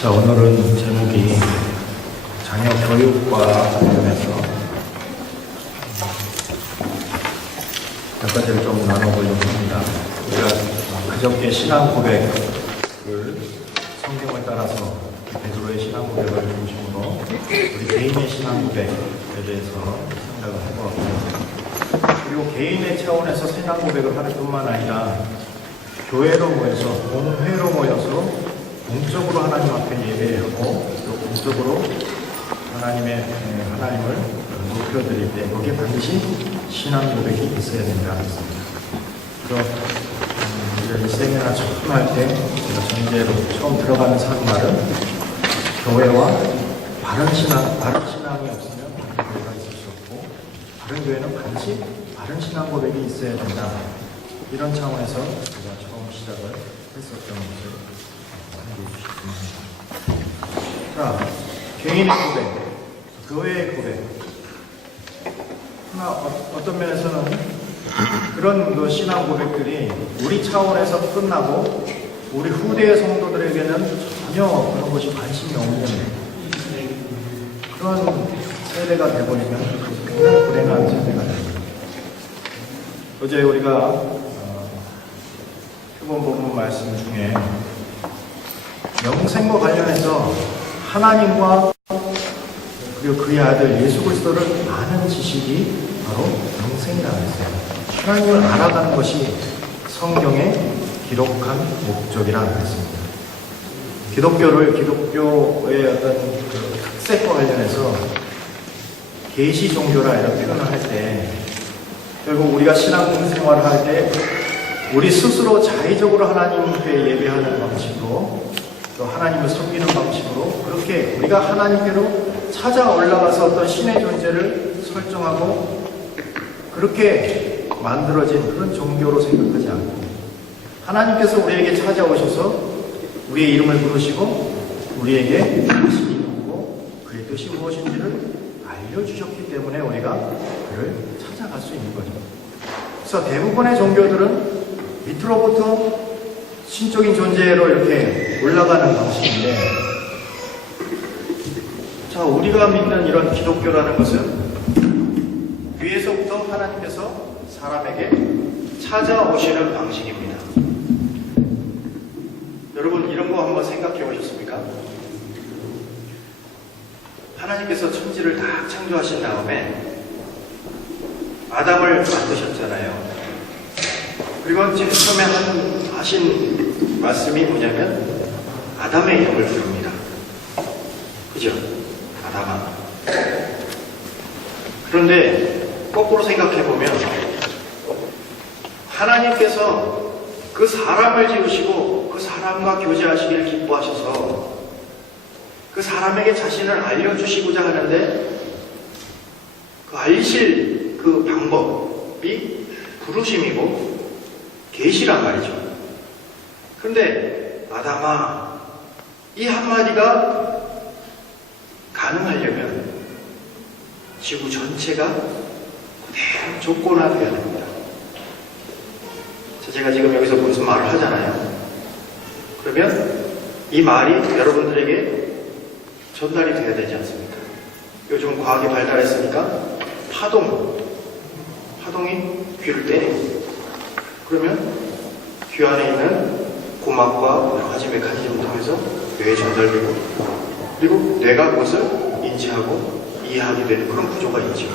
자, 오늘은 제목이 자녀 교육과 관련해서 몇 가지를 좀 나눠보려고 합니다. 우리가 그저께 신앙 고백을 성경을 따라서 베드로의 신앙 고백을 중심으로 우리 개인의 신앙 고백에 대해서 생각을 해보았고요. 그리고 개인의 차원에서 신앙 고백을 하는 뿐만 아니라 교회로 모여서 공회로 모여서 공적으로 하나님 앞에 예배하고 또 공적으로 하나님을 높여드릴 때 거기에 반드시 신앙 고백이 있어야 된다 했습니다. 그래서 우리가 이 세미나 처음 할 때 제가 전제로 처음 들어가는 사말은 교회와 바른 신앙이 없으면 바른 교회가 있을 수 없고 바른 교회는 반드시 바른 신앙 고백이 있어야 된다. 이런 차원에서 제가 처음 시작을 했었던 것을 자, 개인의 고백, 교회의 고백. 어떤 면에서는 그런 그 신앙 고백들이 우리 차원에서 끝나고 우리 후대의 성도들에게는 전혀 그런 것이 관심이 없는 그런 세대가 되어버리면 굉장히 불행한 세대가 됩니다. 어제 우리가 표본 본문 말씀 중에 영생과 관련해서 하나님과 그리고 그의 아들 예수 그리스도를 아는 지식이 바로 영생이라고 했어요. 하나님을 알아가는 것이 성경에 기록한 목적이라고 했습니다. 기독교의 어떤 그 특색과 관련해서 계시 종교라 이런 표현을 할 때 결국 우리가 신앙생활을 할 때 우리 스스로 자의적으로 하나님께 예배하는 방식으로 또 하나님을 섬기는 방식으로 그렇게 우리가 하나님께로 찾아 올라가서 어떤 신의 존재를 설정하고 그렇게 만들어진 그런 종교로 생각하지 않고 하나님께서 우리에게 찾아오셔서 우리의 이름을 부르시고 우리에게 자신이 누구고 그의 뜻이 무엇인지를 알려주셨기 때문에 우리가 그를 찾아갈 수 있는 거죠. 그래서 대부분의 종교들은 밑으로부터 신적인 존재로 이렇게 올라가는 방식인데, 자, 우리가 믿는 이런 기독교라는 것은 위에서부터 하나님께서 사람에게 찾아오시는 방식입니다. 여러분, 이런 거 한번 생각해 보셨습니까? 하나님께서 천지를 다 창조하신 다음에 아담을 만드셨잖아요. 그리고 지금 처음에 하신 말씀이 뭐냐면 아담의 이름을 부릅니다. 그죠? 아담아. 그런데 거꾸로 생각해보면 하나님께서 그 사람을 지으시고 그 사람과 교제하시기를 기뻐하셔서 그 사람에게 자신을 알려주시고자 하는데 그 알리실 그 방법이 부르심이고 계시란 말이죠. 그런데 아담아, 이 한마디가 가능하려면 지구 전체가 그대로 조건화되어야 됩니다. 제가 지금 여기서 무슨 말을 하잖아요. 그러면 이 말이 여러분들에게 전달이 돼야 되지 않습니까? 요즘 과학이 발달했으니까 파동이 귀를 때리고 그러면 귀 안에 있는 고막과 여러 가지 메커니즘을 통해서 뇌에 전달되고 그리고 뇌가 그것을 인지하고 이해하게 되는 그런 구조가 있죠.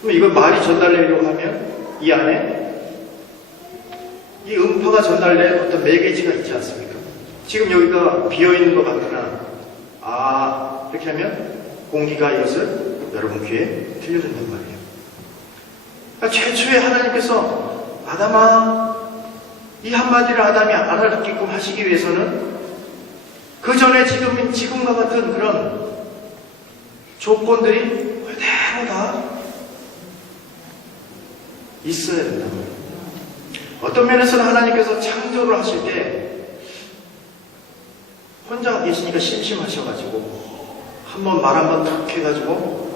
그럼 이걸 말이 전달되려고 하면 이 안에 이 음파가 전달된 어떤 매개체가 있지 않습니까? 지금 여기가 비어있는 것 같으나 이렇게 하면 공기가 이것을 여러분 귀에 들려준단 말이에요. 그러니까 최초에 하나님께서 아담아, 이 한마디를 아담이 알아듣게끔 하시기 위해서는 그 전에 지금과 같은 그런 조건들이 그대로 다 있어야 된다. 어떤 면에서는 하나님께서 창조를 하실 때 혼자 계시니까 심심하셔가지고 한번 말 한번 탁 해가지고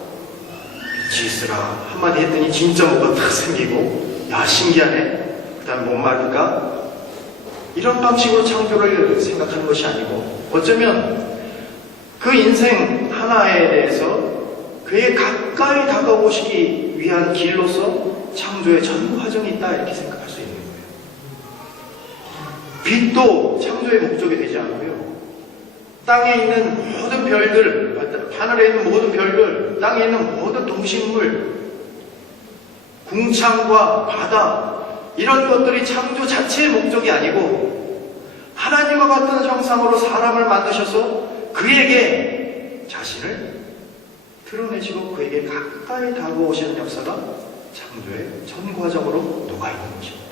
빛이 있으라 한마디 했더니 진짜 뭐가 탁 생기고 야 신기하네. 그 다음에 못 말니까 이런 방식으로 창조를 생각하는 것이 아니고 어쩌면 그 인생 하나에 대해서 그에 가까이 다가오시기 위한 길로서 창조의 전 과정이 있다 이렇게 생각할 수 있는 거예요. 빛도 창조의 목적이 되지 않고요. 땅에 있는 모든 별들, 하늘에 있는 모든 별들, 땅에 있는 모든 동식물, 궁창과 바다 이런 것들이 창조 자체의 목적이 아니고 하나님과 같은 형상으로 사람을 만드셔서 그에게 자신을 드러내시고 그에게 가까이 다가오시는 역사가 창조의 전 과정으로 녹아있는 것입니다.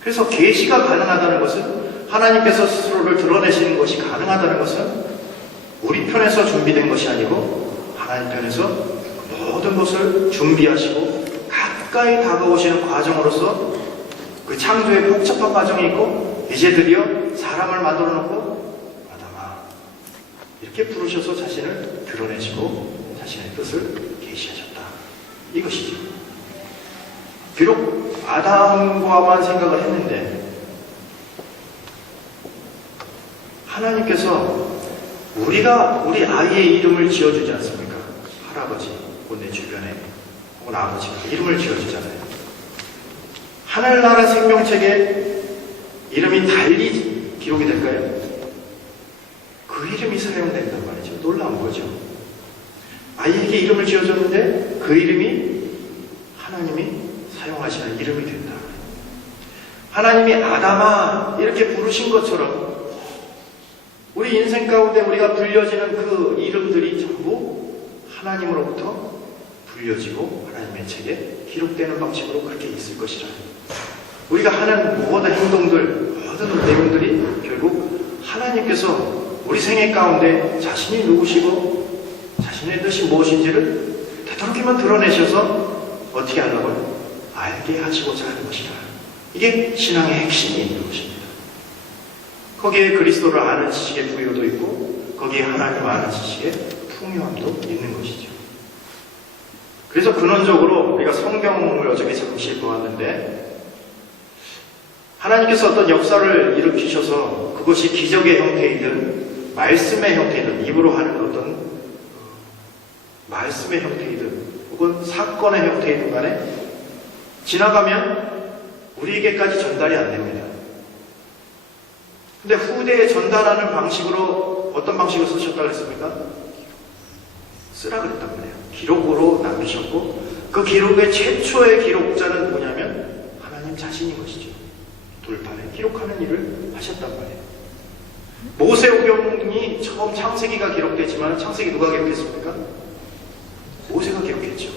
그래서 계시가 가능하다는 것은 하나님께서 스스로를 드러내시는 것이 가능하다는 것은 우리 편에서 준비된 것이 아니고 하나님 편에서 모든 것을 준비하시고 가까이 다가오시는 과정으로서 그 창조의 복잡한 과정이 있고 이제 드디어 사람을 만들어 놓고 아담아 이렇게 부르셔서 자신을 드러내시고 자신의 뜻을 계시하셨다. 이것이죠. 비록 아담과만 생각을 했는데 하나님께서 우리 아이의 이름을 지어주지 않습니까? 할아버지, 혹은 내 주변에 혹은 아버지가 이름을 지어주잖아요. 하늘나라 생명책에 이름이 달리 기록이 될까요? 그 이름이 사용된단 말이죠. 놀라운 거죠. 아이에게 이름을 지어줬는데 그 이름이 하나님이 사용하시는 이름이 된다. 하나님이 아담아 이렇게 부르신 것처럼 우리 인생 가운데 우리가 불려지는 그 이름들이 전부 하나님으로부터 불려지고 하나님의 책에 기록되는 방식으로 그렇게 있을 것이라. 우리가 하는 모든 행동들, 모든 내용들이 결국 하나님께서 우리 생애 가운데 자신이 누구시고 자신의 뜻이 무엇인지를 되도록이면 드러내셔서 어떻게 하려고요? 알게 하시고자 하는 것이라. 이게 신앙의 핵심이 있는 것입니다. 거기에 그리스도를 아는 지식의 부요도 있고 거기에 하나님을 아는 지식의 풍요함도 있는 것이죠. 그래서 근원적으로 우리가 성경을 어저께 잠시 보았는데 하나님께서 어떤 역사를 일으키셔서 그것이 기적의 형태이든 말씀의 형태이든 입으로 하는 어떤 말씀의 형태이든 혹은 사건의 형태이든 간에 지나가면 우리에게까지 전달이 안 됩니다. 근데 후대에 전달하는 방식으로 어떤 방식을 쓰셨다고 했습니까? 쓰라 그랬단 말이에요. 기록으로 남기셨고 그 기록의 최초의 기록자는 뭐냐면 하나님 자신인 것이죠. 돌판에 기록하는 일을 하셨단 말이에요. 모세오경이 처음 창세기가 기록되지만 창세기 누가 기록했습니까? 모세가 기록했죠.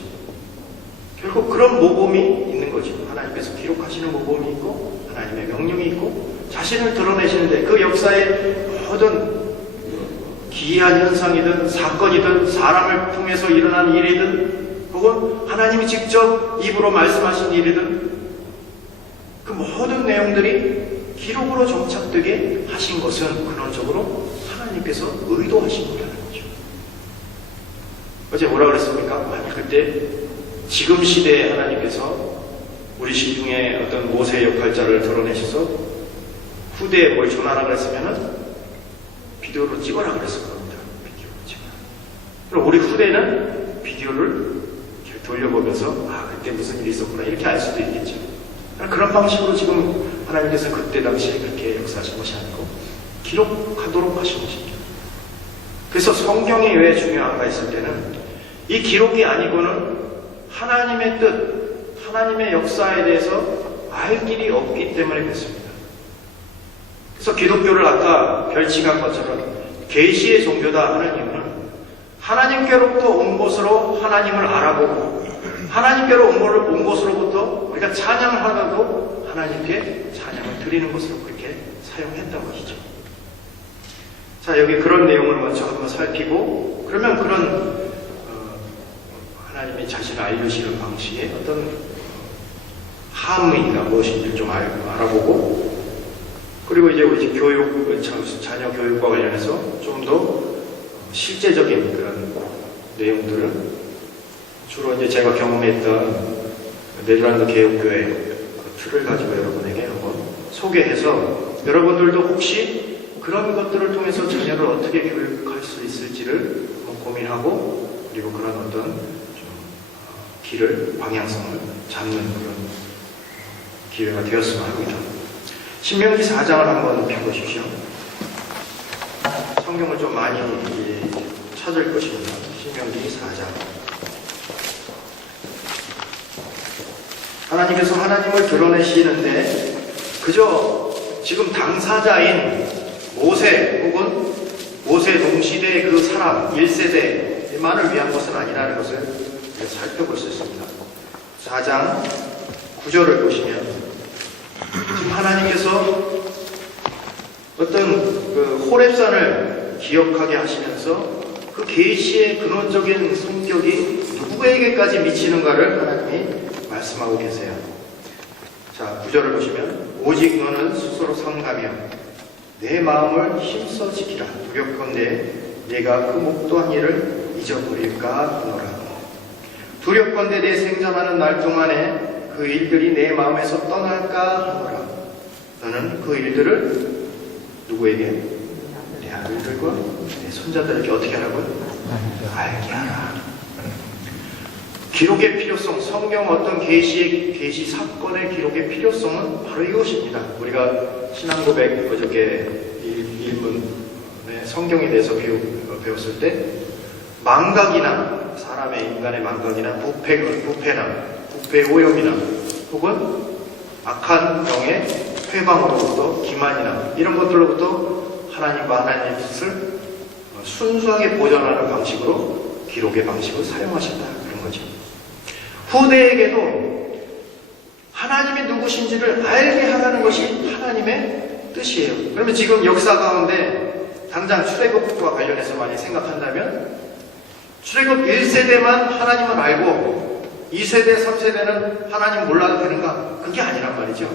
결국 그런 모범이 있는 거죠. 하나님께서 기록하시는 모범이 있고 하나님의 명령이 있고 자신을 드러내시는데 그 역사의 모든 기이한 현상이든 사건이든 사람을 통해서 일어난 일이든 혹은 하나님이 직접 입으로 말씀하신 일이든 그 모든 내용들이 기록으로 정착되게 하신 것은 근원적으로 하나님께서 의도하신 거라는 거죠. 어제 뭐라 그랬습니까? 만약 그때 지금 시대에 하나님께서 우리 시중에 어떤 모세의 역할자를 드러내셔서 후대에 뭘 전하라 그랬으면은 비디오로 찍어라 그랬을 겁니다. 비디오로 찍어. 그럼 우리 후대는 비디오를 돌려보면서 그때 무슨 일이 있었구나 이렇게 알 수도 있겠죠. 그런 방식으로 지금 하나님께서 그때 당시에 그렇게 역사하신 것이 아니고 기록하도록 하신 것입니다. 그래서 성경이 왜 중요한가 했을 때는 이 기록이 아니고는 하나님의 뜻, 하나님의 역사에 대해서 알 길이 없기 때문에 그렇습니다. 그래서 기독교를 아까 별칭한 것처럼 계시의 종교다 하는 이유는 하나님께로부터 온 것으로 하나님을 알아보고 하나님께로 온 것으로부터 우리가 찬양을 하고 하나님께 찬양을 드리는 것으로 그렇게 사용했던 것이죠. 자, 여기 그런 내용을 먼저 한번 살피고 그러면 그런 하나님이 자신을 알려주시는 방식의 어떤 함의가 무엇인지 좀 알아보고 그리고 이제 우리 교육, 자녀 교육과 관련해서 좀 더 실제적인 그런 내용들을 주로 이제 제가 경험했던 네덜란드 개혁교회 그 틀을 가지고 여러분에게 한번 소개해서 여러분들도 혹시 그런 것들을 통해서 자녀를 어떻게 교육할 수 있을지를 고민하고 그리고 그런 어떤 좀 길을, 방향성을 잡는 그런 기회가 되었으면 합니다. 신명기 4장을 한번 펴보십시오. 성경을 좀 많이 찾을 것입니다. 신명기 4장. 하나님께서 하나님을 드러내시는데 그저 지금 당사자인 모세 혹은 모세 동시대의 그 사람 1세대만을 위한 것은 아니라는 것을 살펴볼 수 있습니다. 4장 9절을 보시면 지금 하나님께서 어떤 그 호렙산을 기억하게 하시면서 그 계시의 근원적인 성격이 누구에게까지 미치는가를 하나님이 말씀하고 계세요. 자, 9절을 보시면 오직 너는 스스로 삼가며 내 마음을 힘써 지키라. 두렵건대 내가 그 목도한 일을 잊어버릴까 하노라. 두렵건대 내 생존하는 날 동안에 그 일들이 내 마음에서 떠날까 하노라. 너는 그 일들을 누구에게? 내 아들들과 내 손자들에게 어떻게 하라고요? 알게 하라. 기록의 필요성, 성경 어떤 계시 사건의 기록의 필요성은 바로 이것입니다. 우리가 신앙고백 어저께 1분의 성경에 대해서 배웠을 때 망각이나 사람의 인간의 망각이나 부패 오염이나 혹은 악한 영의 회방으로부터 기만이나 이런 것들로부터 하나님과 하나님의 뜻을 순수하게 보존하는 방식으로 기록의 방식을 사용하신다 그런 거죠. 후대에게도 하나님이 누구신지를 알게 하라는 것이 하나님의 뜻이에요. 그러면 지금 역사 가운데 당장 출애굽과 관련해서 많이 생각한다면 출애굽 1세대만 하나님을 알고 2세대, 3세대는 하나님 몰라도 되는가? 그게 아니란 말이죠.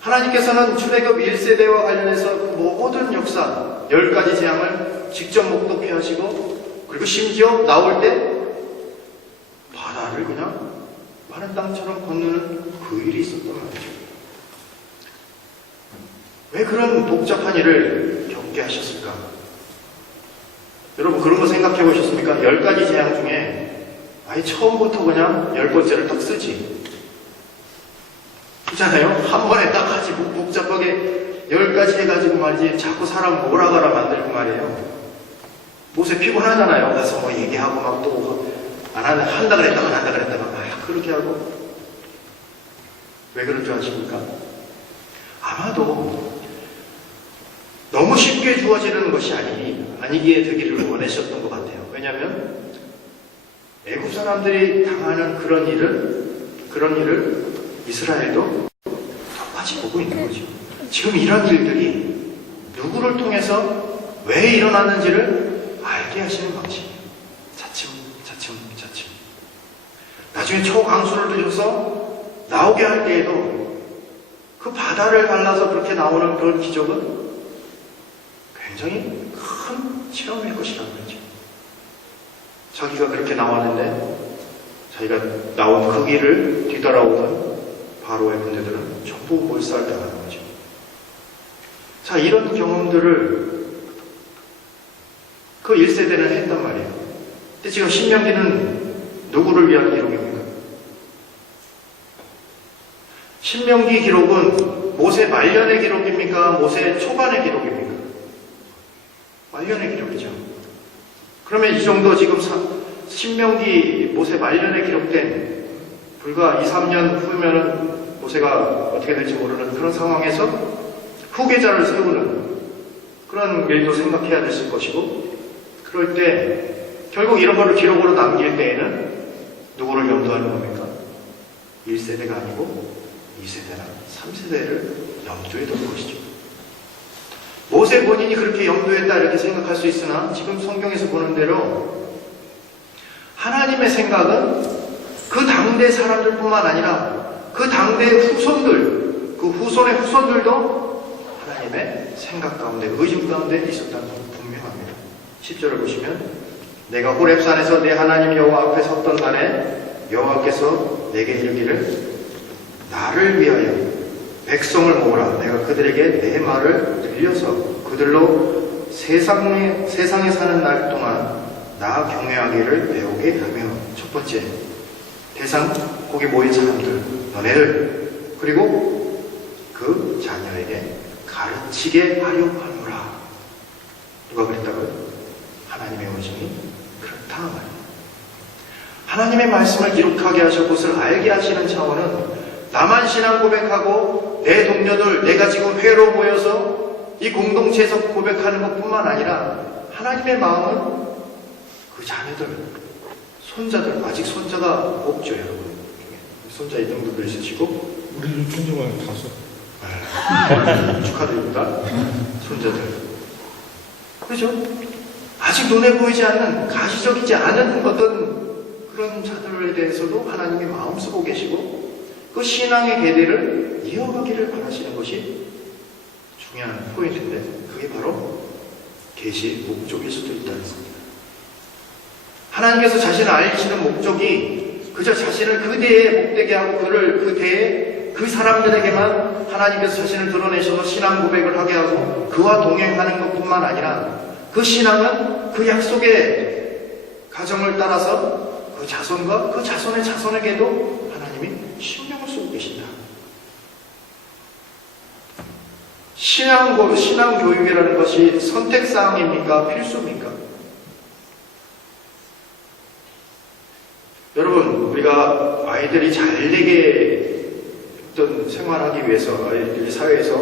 하나님께서는 출애굽 1세대와 관련해서 그 모든 역사 10가지 재앙을 직접 목독해 하시고 그리고 심지어 나올 때 바다를 그냥 마른 땅처럼 건너는 그 일이 있었단 말이죠. 왜 그런 복잡한 일을 겪게 하셨을까? 여러분 그런 거 생각해 보셨습니까? 10가지 재앙 중에 아예 처음부터 그냥 10번째를 딱 쓰지. 그렇잖아요? 한 번에 딱 하지. 복잡하게 10가지 해가지고 말이지 자꾸 사람 몰아가라 만들고 말이에요. 모세 피곤하잖아요. 가서 뭐 얘기하고 막 또 안 한다 그랬다가 안 한다 그랬다가 그렇게 하고. 왜 그런 줄 아십니까? 아마도 너무 쉽게 주어지는 것이 아니기에 되기를 원하셨던 것 같아요. 왜냐하면 애국 사람들이 당하는 그런 일을 이스라엘도 똑같이 보고 있는 거죠. 지금 이런 일들이 누구를 통해서 왜 일어나는지를 알게 하시는 방식이에요. 차츰. 나중에 초강수를 두셔서 나오게 할 때에도 그 바다를 갈라서 그렇게 나오는 그런 기적은 굉장히 큰 체험일 것이라는 거죠. 자기가 그렇게 나왔는데 자기가 나온 그 길을 뒤돌아오던 바로의 군대들은 전부 몰살당하는 거죠. 자, 이런 경험들을 그 1세대는 했단 말이에요. 근데 지금 신명기는 누구를 위한 기록입니까? 신명기 기록은 모세 말년의 기록입니까? 모세 초반의 기록입니까? 말년의 기록이죠. 그러면 이 정도 지금 신명기 모세 말년에 기록된 불과 2, 3년 후면은 모세가 어떻게 될지 모르는 그런 상황에서 후계자를 세우는 그런 일도 생각해야 됐을 것이고, 그럴 때 결국 이런 거를 기록으로 남길 때에는 누구를 염두하는 겁니까? 1세대가 아니고 2세대나 3세대를 염두에 둔 것이죠. 모세 본인이 그렇게 염두했다 이렇게 생각할 수 있으나 지금 성경에서 보는 대로 하나님의 생각은 그 당대 사람들뿐만 아니라 그 당대의 후손들, 그 후손의 후손들도 하나님의 생각 가운데, 의중 가운데 있었다는 건 분명합니다. 10절을 보시면 내가 호렙산에서 내 하나님 여호와 앞에 섰던 날에 여호와께서 내게 이르기를 나를 위하여 백성을 모으라. 내가 그들에게 내 말을 들려서 그들로 세상에 사는 날 동안 나 경외하기를 배우게 하며. 첫 번째, 대상, 거기 모인 사람들, 너네들, 그리고 그 자녀에게 가르치게 하려 하노라. 누가 그랬다고요? 하나님의 오심이 그렇다 말이에요. 하나님의 말씀을 기록하게 하실 것을 알게 하시는 차원은 나만 신앙 고백하고 내 동료들, 내가 지금 회로 모여서 이 공동체에서 고백하는 것뿐만 아니라 하나님의 마음은 그 자녀들, 손자들, 아직 손자가 없죠, 여러분. 손자 있는 분들 있으시고. 우리 손자가 5. 축하드립니다. 손자들. 그렇죠? 아직 눈에 보이지 않는, 가시적이지 않은 어떤 그런 자들에 대해서도 하나님이 마음 쓰고 계시고 그 신앙의 계대를 이어가기를 바라시는 것이 중요한 포인트인데, 그게 바로 계시 목적일 수도 있다는 겁니다. 하나님께서 자신을 알리시는 목적이 그저 자신을 그 대에 목되게 하고 그를 그 대에 그 사람들에게만 하나님께서 자신을 드러내셔서 신앙 고백을 하게 하고 그와 동행하는 것뿐만 아니라 그 신앙은 그 약속의 가정을 따라서 그 자손과 그 자손의 자손에게도 하나님이 신경을 쓰고 계신다. 신앙 교육이라는 것이 선택사항입니까? 필수입니까? 여러분, 우리가 아이들이 잘되게 어떤 생활하기 위해서, 아이들이 사회에서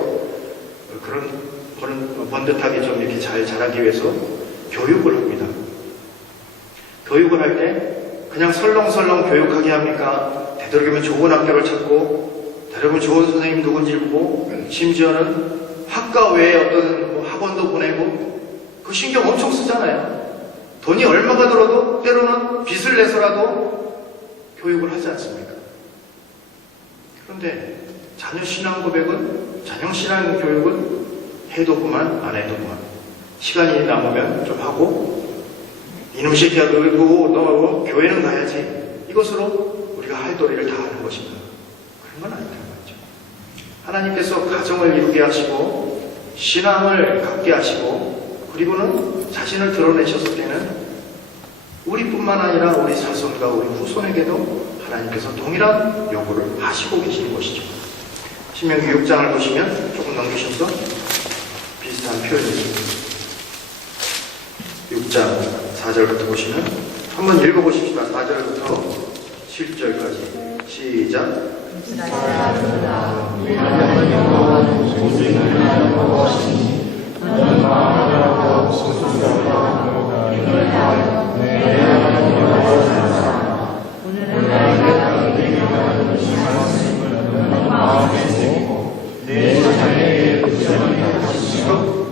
그런 번듯하게 좀 이렇게 잘 자라기 위해서 교육을 합니다. 교육을 할 때 그냥 설렁설렁 교육하게 합니까? 되도록이면 좋은 학교를 찾고, 되도록이면 좋은 선생님 누군지를 보고, 심지어는 학과 외에 어떤 학원도 보내고, 그 신경 엄청 쓰잖아요. 돈이 얼마가 들어도 때로는 빚을 내서라도 교육을 하지 않습니까? 그런데 자녀 신앙 고백은, 자녀 신앙 교육은 해도 그만, 안 해도 그만. 시간이 남으면 좀 하고, 이놈 새끼야, 너 교회는 가야지. 이것으로 우리가 할 도리를 다 하는 것인가? 그런 건 아니라는 거죠. 하나님께서 가정을 이루게 하시고, 신앙을 갖게 하시고, 그리고는 자신을 드러내셨을 때는 우리뿐만 아니라 우리 자손과 우리 후손에게도 하나님께서 동일한 요구를 하시고 계시는 것이죠. 신명기 6장을 보시면 조금 넘기셔서 비슷한 표현이 있습니다. 6장 4절부터 보시면 한번 읽어보십시다. 4절부터 7절까지 시작.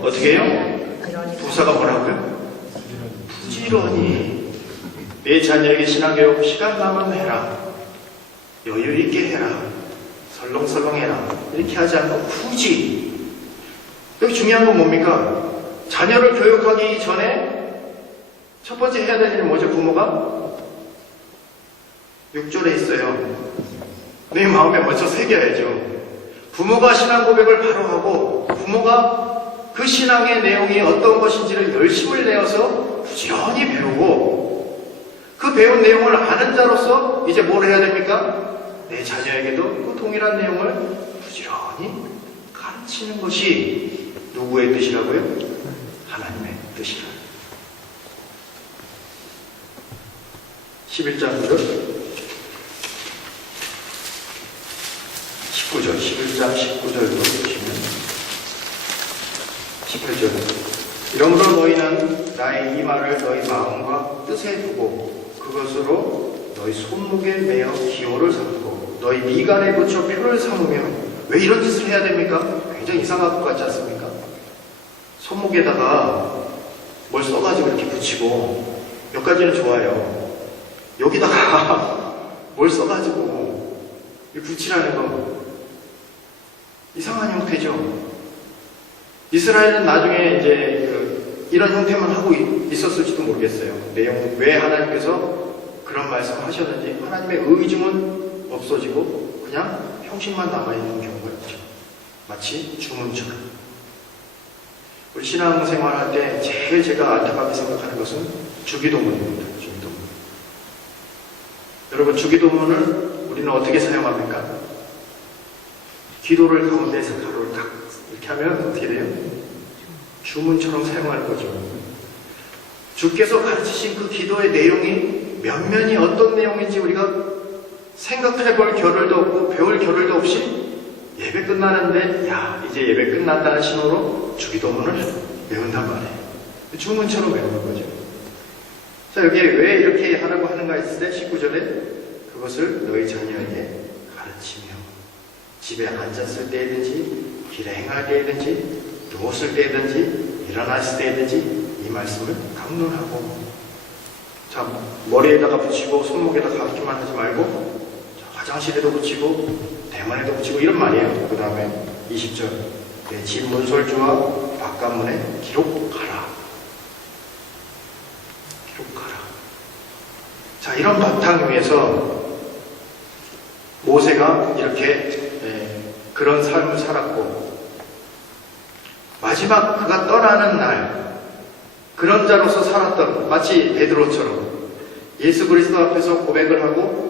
어떻게 해요? 부사가 뭐라고요? 부지런히 내 자녀에게 신앙교육 시간 나면 해라. 여유 있게 해라. 설렁설렁 해라. 이렇게 하지 않고 굳이. 여기 중요한 건 뭡니까? 자녀를 교육하기 전에 첫 번째 해야 될 일은 뭐죠? 부모가 6절에 있어요. 내 마음에 먼저 새겨야죠. 부모가 신앙 고백을 바로 하고 부모가 그 신앙의 내용이 어떤 것인지를 열심을 내어서 부지런히 배우고, 그 배운 내용을 아는 자로서 이제 뭘 해야 됩니까? 내 자녀에게도 그 동일한 내용을 부지런히 가르치는 것이 누구의 뜻이라고요? 하나님의 뜻이라. 11장으로 19절, 11장 19절로 보시면 18절. 이러므로 너희는 나의 이 말을 너희 마음과 뜻에 두고 그것으로 너희 손목에 매어 기호를 삼고 너희 미간에 붙여 표를 삼으며. 왜 이런 짓을 해야 됩니까? 굉장히 이상할 것 같지 않습니까? 손목에다가 뭘 써가지고 이렇게 붙이고, 몇 가지는 좋아요. 여기다가 뭘 써가지고 붙이라는 거 이상한 형태죠. 이스라엘은 나중에 이제 이런 형태만 하고 있었을지도 모르겠어요. 내용, 왜 하나님께서 그런 말씀을 하셨는지. 하나님의 의중은 없어지고 그냥 형식만 남아있는 경우가 있죠. 마치 주문처럼. 우리 신앙생활 할 때 제일 제가 안타깝게 생각하는 것은 주기도문입니다. 주기도문. 여러분, 주기도문을 우리는 어떻게 사용합니까? 기도를 가운데서 가로를 딱 이렇게 하면 어떻게 돼요? 주문처럼 사용하는 거죠. 주께서 가르치신 그 기도의 내용이 면면이 어떤 내용인지 우리가 생각해 볼 겨를도 없고 배울 겨를도 없이 예배 끝나는데 이제 예배 끝났다는 신호로 주기도문을 외운단 말이에요. 주문처럼 외우는 거죠. 자, 여기에 왜 이렇게 하라고 하는가 했을 때 19절에 그것을 너희 자녀에게 가르치며 집에 앉았을 때든지 길에 행할 때든지 누웠을 때든지 일어났을 때든지 이 말씀을 강론하고. 자, 머리에다가 붙이고 손목에다 가르치만 하지 말고 화장실에도 붙이고 대문에도 붙이고 이런 말이에요. 그 다음에 20절 내 집 문설주와 바깥문에 기록하라. 기록하라. 자, 이런 바탕 위에서 모세가 이렇게 그런 삶을 살았고 마지막 그가 떠나는 날 그런 자로서 살았던, 마치 베드로처럼 예수 그리스도 앞에서 고백을 하고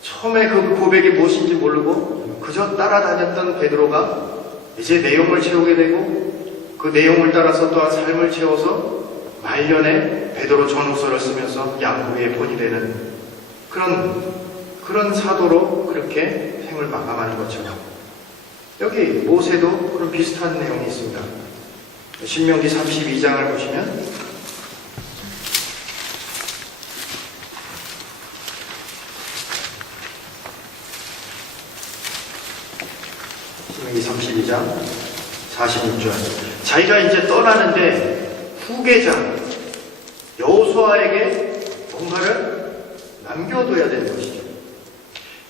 처음에 그 고백이 무엇인지 모르고 그저 따라다녔던 베드로가 이제 내용을 채우게 되고 그 내용을 따라서 또한 삶을 채워서 말년에 베드로 전후서를 쓰면서 양구의 본이 되는 그런 사도로 그렇게 생을 마감하는 것처럼 여기 모세도 그런 비슷한 내용이 있습니다. 신명기 32장을 보시면 신명기 32장 46절 자기가 이제 떠나는데 후계자 여호수아에게 뭔가를 남겨둬야 되는 것이죠.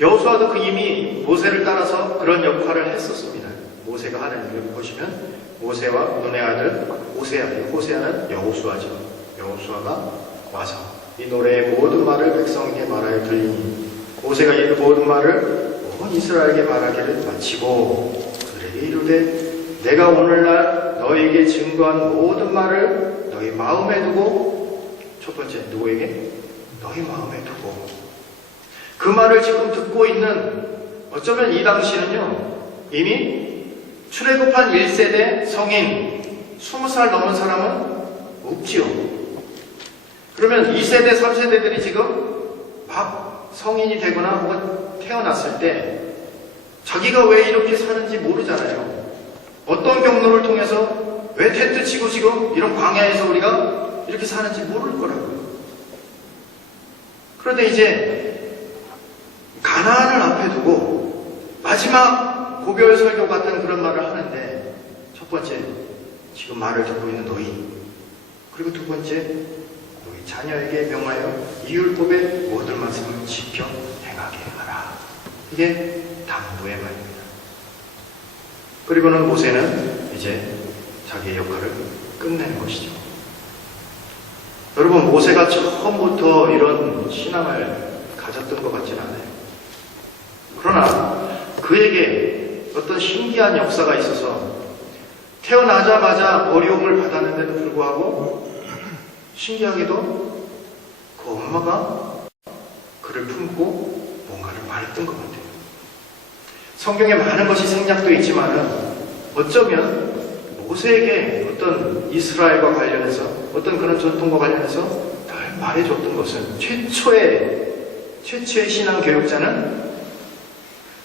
여호수아도 그 이미 모세를 따라서 그런 역할을 했었습니다. 모세가 하는 일을 보시면 모세와 눈의 아들 호세아는 여호수아죠. 여호수아가 와서 이 노래의 모든 말을 백성에게 말하여 들리니 모세가 이 모든 말을 온 이스라엘에게 말하기를 마치고 그들에게 이르되 내가 오늘날 너에게 증거한 모든 말을 너희 마음에 두고, 첫 번째 누구에게? 너희 마음에 두고. 그 말을 지금 듣고 있는, 어쩌면 이 당시는요 이미 출애굽한 1세대 성인 20살 넘은 사람은 없지요. 그러면 2세대 3세대들이 지금 막 성인이 되거나 혹은 태어났을 때 자기가 왜 이렇게 사는지 모르잖아요. 어떤 경로를 통해서 왜 텐트 치고 지금 이런 광야에서 우리가 이렇게 사는지 모를 거라고요. 그런데 이제 가나안을 앞에 두고 마지막 고별 설교 같은 그런 말을 하는데, 첫 번째 지금 말을 듣고 있는 너희, 그리고 두 번째 너희 자녀에게 명하여 이 율법의 모든 말씀을 지켜 행하게 하라. 이게 당부의 말입니다. 그리고는 모세는 이제 자기의 역할을 끝내는 것이죠. 여러분, 모세가 처음부터 이런 신앙을 가졌던 것 같지는 않아요. 그러나 그에게 어떤 신기한 역사가 있어서 태어나자마자 어려움을 받았는데도 불구하고 신기하게도 그 엄마가 그를 품고 뭔가를 말했던 것 같아요. 성경에 많은 것이 생략되어 있지만은 어쩌면 모세에게 어떤 이스라엘과 관련해서 어떤 그런 전통과 관련해서 늘 말해줬던 것은 최초의 신앙 교육자는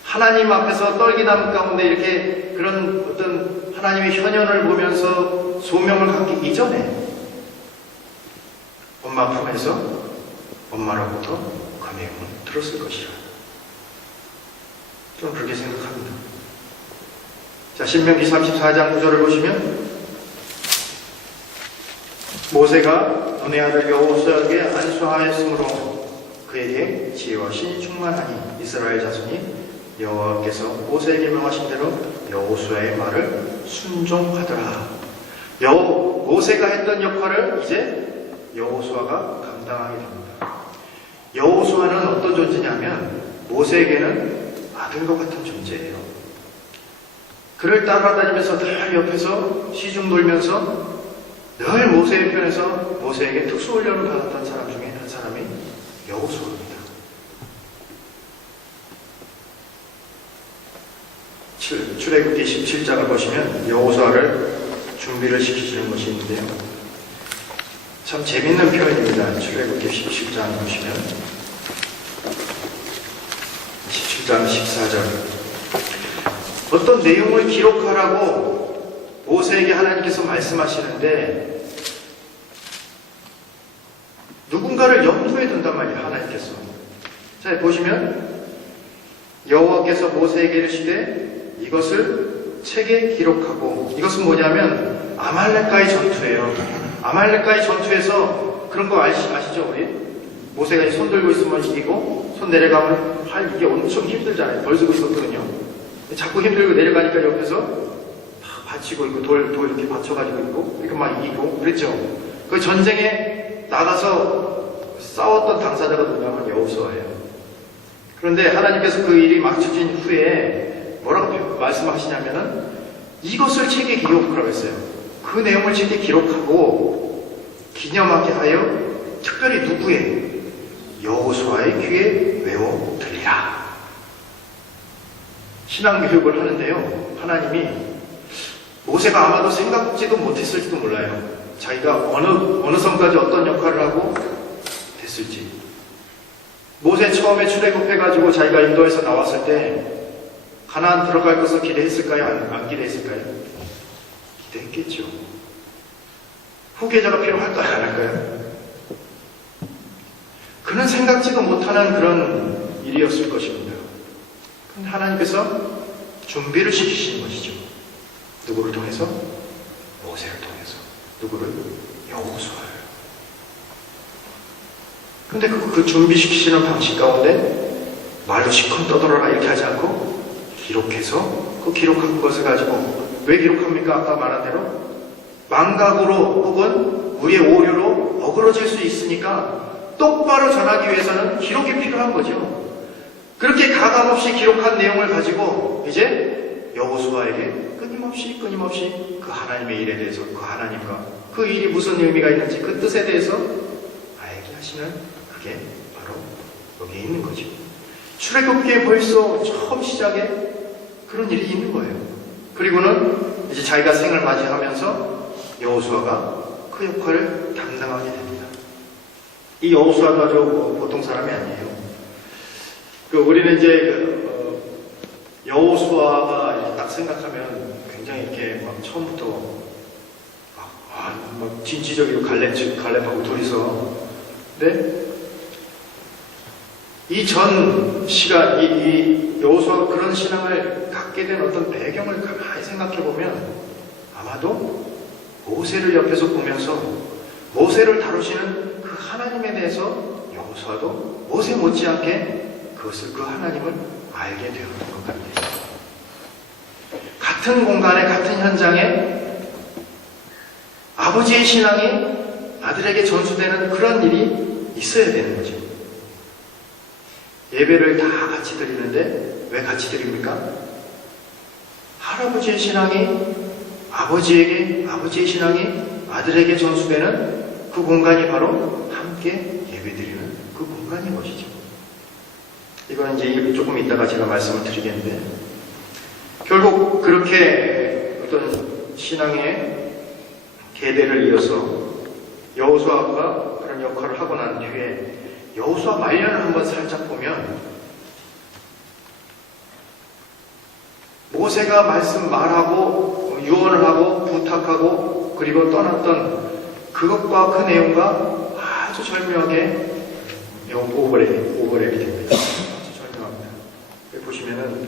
하나님 앞에서 떨기나무 가운데 이렇게 그런 어떤 하나님의 현현을 보면서 소명을 갖기 이전에 엄마 품에서 엄마로부터 그 내용을 들었을 것이라. 좀 그렇게 생각합니다. 자, 신명기 34장 9절을 보시면 모세가 눈의 아들 여호수아에게 안수하였으므로 그에게 지혜와 신이 충만하니 이스라엘 자손이 여호와께서 모세에게 명하신 대로 여호수아의 말을 순종하더라. 모세가 했던 역할을 이제 여호수아가 감당하게 됩니다. 여호수아는 어떤 존재냐면 모세에게는 아들과 같은 존재예요. 그를 따라다니면서 늘 옆에서 시중 돌면서 늘 모세의 편에서 모세에게 특수훈련을 받았던 사람 중에 한 사람이 여호수아입니다. 출애굽기 17장을 보시면 여호수아를 준비를 시키시는 것이 있는데요. 참 재밌는 표현입니다. 출애굽기 17장 보시면 17장 14절 어떤 내용을 기록하라고 모세에게 하나님께서 말씀하시는데 누군가를 염두에 둔단 말이에요. 하나님께서. 자, 보시면 여호와께서 모세에게 이르시되 이것을 책에 기록하고, 이것은 뭐냐면 아말렉과의 전투예요. 아말렉과의 전투에서 그런 거 아시죠? 우리 모세가 손 들고 있으면 이기고 손 내려가면 이게 엄청 힘들잖아요. 벌 쓰고 있었거든요. 자꾸 힘들고 내려가니까 옆에서 막 받치고 있고 돌 이렇게 받쳐가지고 있고 이렇게 막 이기고 그랬죠. 그 전쟁에 나가서 싸웠던 당사자가 누구냐면 여호수아예요. 그런데 하나님께서 그 일이 맞춰진 후에 뭐라고 말씀하시냐면은 이것을 책에 기록하라고 했어요. 그 내용을 책에 기록하고 기념하게 하여 특별히 누구의? 여호수아의 귀에 외워 들리라. 신앙교육을 하는데요. 하나님이 모세가 아마도 생각지도 못했을지도 몰라요. 자기가 어느 선까지 어떤 역할을 하고 됐을지. 모세 처음에 출애굽해가지고 자기가 인도에서 나왔을 때 가나안 들어갈 것을 기대했을까요? 안 기대했을까요? 기대했겠죠. 후계자가 필요할까요? 안 할까요? 그는 생각지도 못하는 그런 일이었을 것입니다. 하나님께서 준비를 시키신 것이죠. 누구를 통해서? 모세를 통해서. 누구를? 여호수아를. 근데 그 준비시키시는 방식 가운데 말로 시컷 떠들어라 이렇게 하지 않고 기록해서 그 기록한 것을 가지고 왜 기록합니까? 아까 말한 대로 망각으로 혹은 우리의 오류로 어그러질 수 있으니까 똑바로 전하기 위해서는 기록이 필요한 거죠. 그렇게 가감없이 기록한 내용을 가지고 이제 여호수아에게 끊임없이 그 하나님의 일에 대해서 그 하나님과 그 일이 무슨 의미가 있는지 그 뜻에 대해서 알게 하시는 그게 바로 여기에 있는 거죠. 출애굽기에 벌써 처음 시작에 그런 일이 있는 거예요. 그리고는 이제 자기가 생을 맞이하면서 여호수아가 그 역할을 담당하게 됩니다. 이 여호수아가 보통 사람이 아니에요. 우리는 이제 여호수아가 딱 생각하면 굉장히 이렇게 막 처음부터 막 진취적이고 갈렙하고 둘이서. 근데 이 전 시간 이 여호수아가 그런 신앙을 갖게 된 어떤 배경을 가만히 생각해 보면 아마도 모세를 옆에서 보면서 모세를 다루시는 그 하나님에 대해서 여호수아도 모세 못지않게 그 하나님을 알게 되었던 것 같아요. 같은 공간에 같은 현장에 아버지의 신앙이 아들에게 전수되는 그런 일이 있어야 되는 거죠. 예배를 다 같이 드리는데 왜 같이 드립니까? 할아버지의 신앙이 아버지의 신앙이 아들에게 전수되는 그 공간이 바로 함께 예배드리는 그 공간인 것이죠. 이거는 이제 조금 이따가 제가 말씀을 드리겠는데, 결국 그렇게 어떤 신앙의 계대를 이어서 여호수아가 그런 역할을 하고 난 뒤에 여호수아 말년을 한번 살짝 보면 모세가 말하고 유언을 하고 부탁하고 그리고 떠났던 그것과 그 내용과 아주 절묘하게 오버랩이 됩니다. 아주 절묘합니다. 여기 보시면은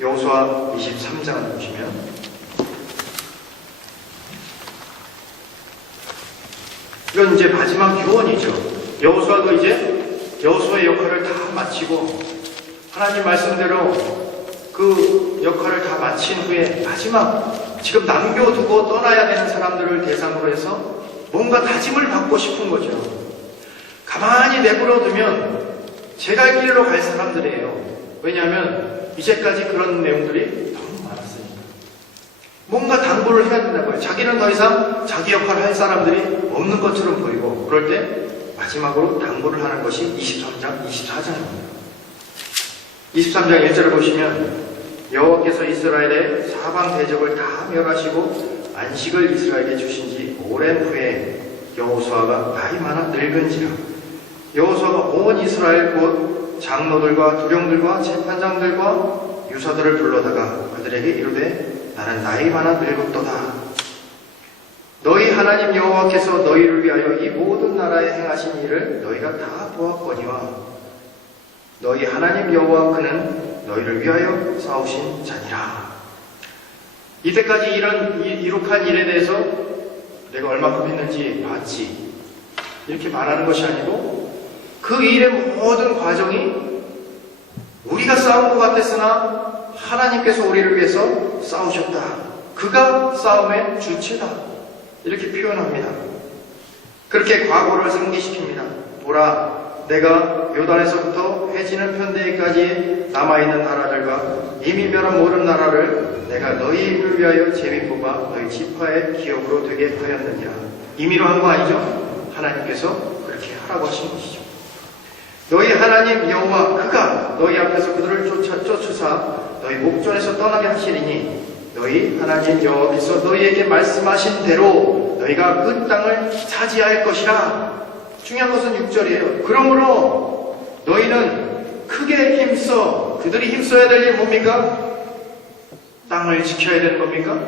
여호수아 23장을 보시면 이건 이제 마지막 유언이죠. 여호수아도 이제 여호수아의 역할을 다 마치고 하나님 말씀대로 그 역할을 다 마친 후에 마지막 지금 남겨두고 떠나야 되는 사람들을 대상으로 해서 뭔가 다짐을 받고 싶은 거죠. 가만히 내버려두면 제 갈 길로 갈 사람들이에요. 왜냐하면 이제까지 그런 내용들이 너무 많았으니까. 뭔가 당부를 해야 된다고요. 자기는 더 이상 자기 역할을 할 사람들이 없는 것처럼 보이고, 그럴 때 마지막으로 당부를 하는 것이 23장, 24장입니다. 23장 1절을 보시면 여호와께서 이스라엘의 사방 대적을 다 멸하시고 안식을 이스라엘에게 주신 지 오랜 후에 여호수아가 나이 많아 늙은지라. 여호수아가 온 이스라엘 곧 장로들과 두령들과 재판장들과 유사들을 불러다가 그들에게 이르되 나는 나이 많아 늙었도다. 너희 하나님 여호와께서 너희를 위하여 이 모든 나라에 행하신 일을 너희가 다 보았거니와 너희 하나님 여호와 그는 너희를 위하여 싸우신 자니라. 이때까지 이룩한 일에 대해서 내가 얼마큼 했는지 봤지, 이렇게 말하는 것이 아니고 그 일의 모든 과정이 우리가 싸운 것 같았으나 하나님께서 우리를 위해서 싸우셨다. 그가 싸움의 주체다. 이렇게 표현합니다. 그렇게 과거를 상기시킵니다. 보라, 내가 요단에서부터 해지는 편대까지 남아있는 나라들과 이미 멸한 모든 나라를 내가 너희를 위하여 재미 뽑아 너희 지파의 기업으로 되게 하였느니라. 임의로 한 거 아니죠? 하나님께서 그렇게 하라고 하신 것이죠. 너희 하나님 여호와 그가 너희 앞에서 그들을 쫓으사 너희 목전에서 떠나게 하시리니 너희 하나님 여호와께서 너희에게 말씀하신 대로 너희가 그 땅을 차지할 것이라. 중요한 것은 6절이에요. 그러므로 너희는 크게 힘써. 그들이 힘써야 될 일이 뭡니까? 땅을 지켜야 되는 겁니까?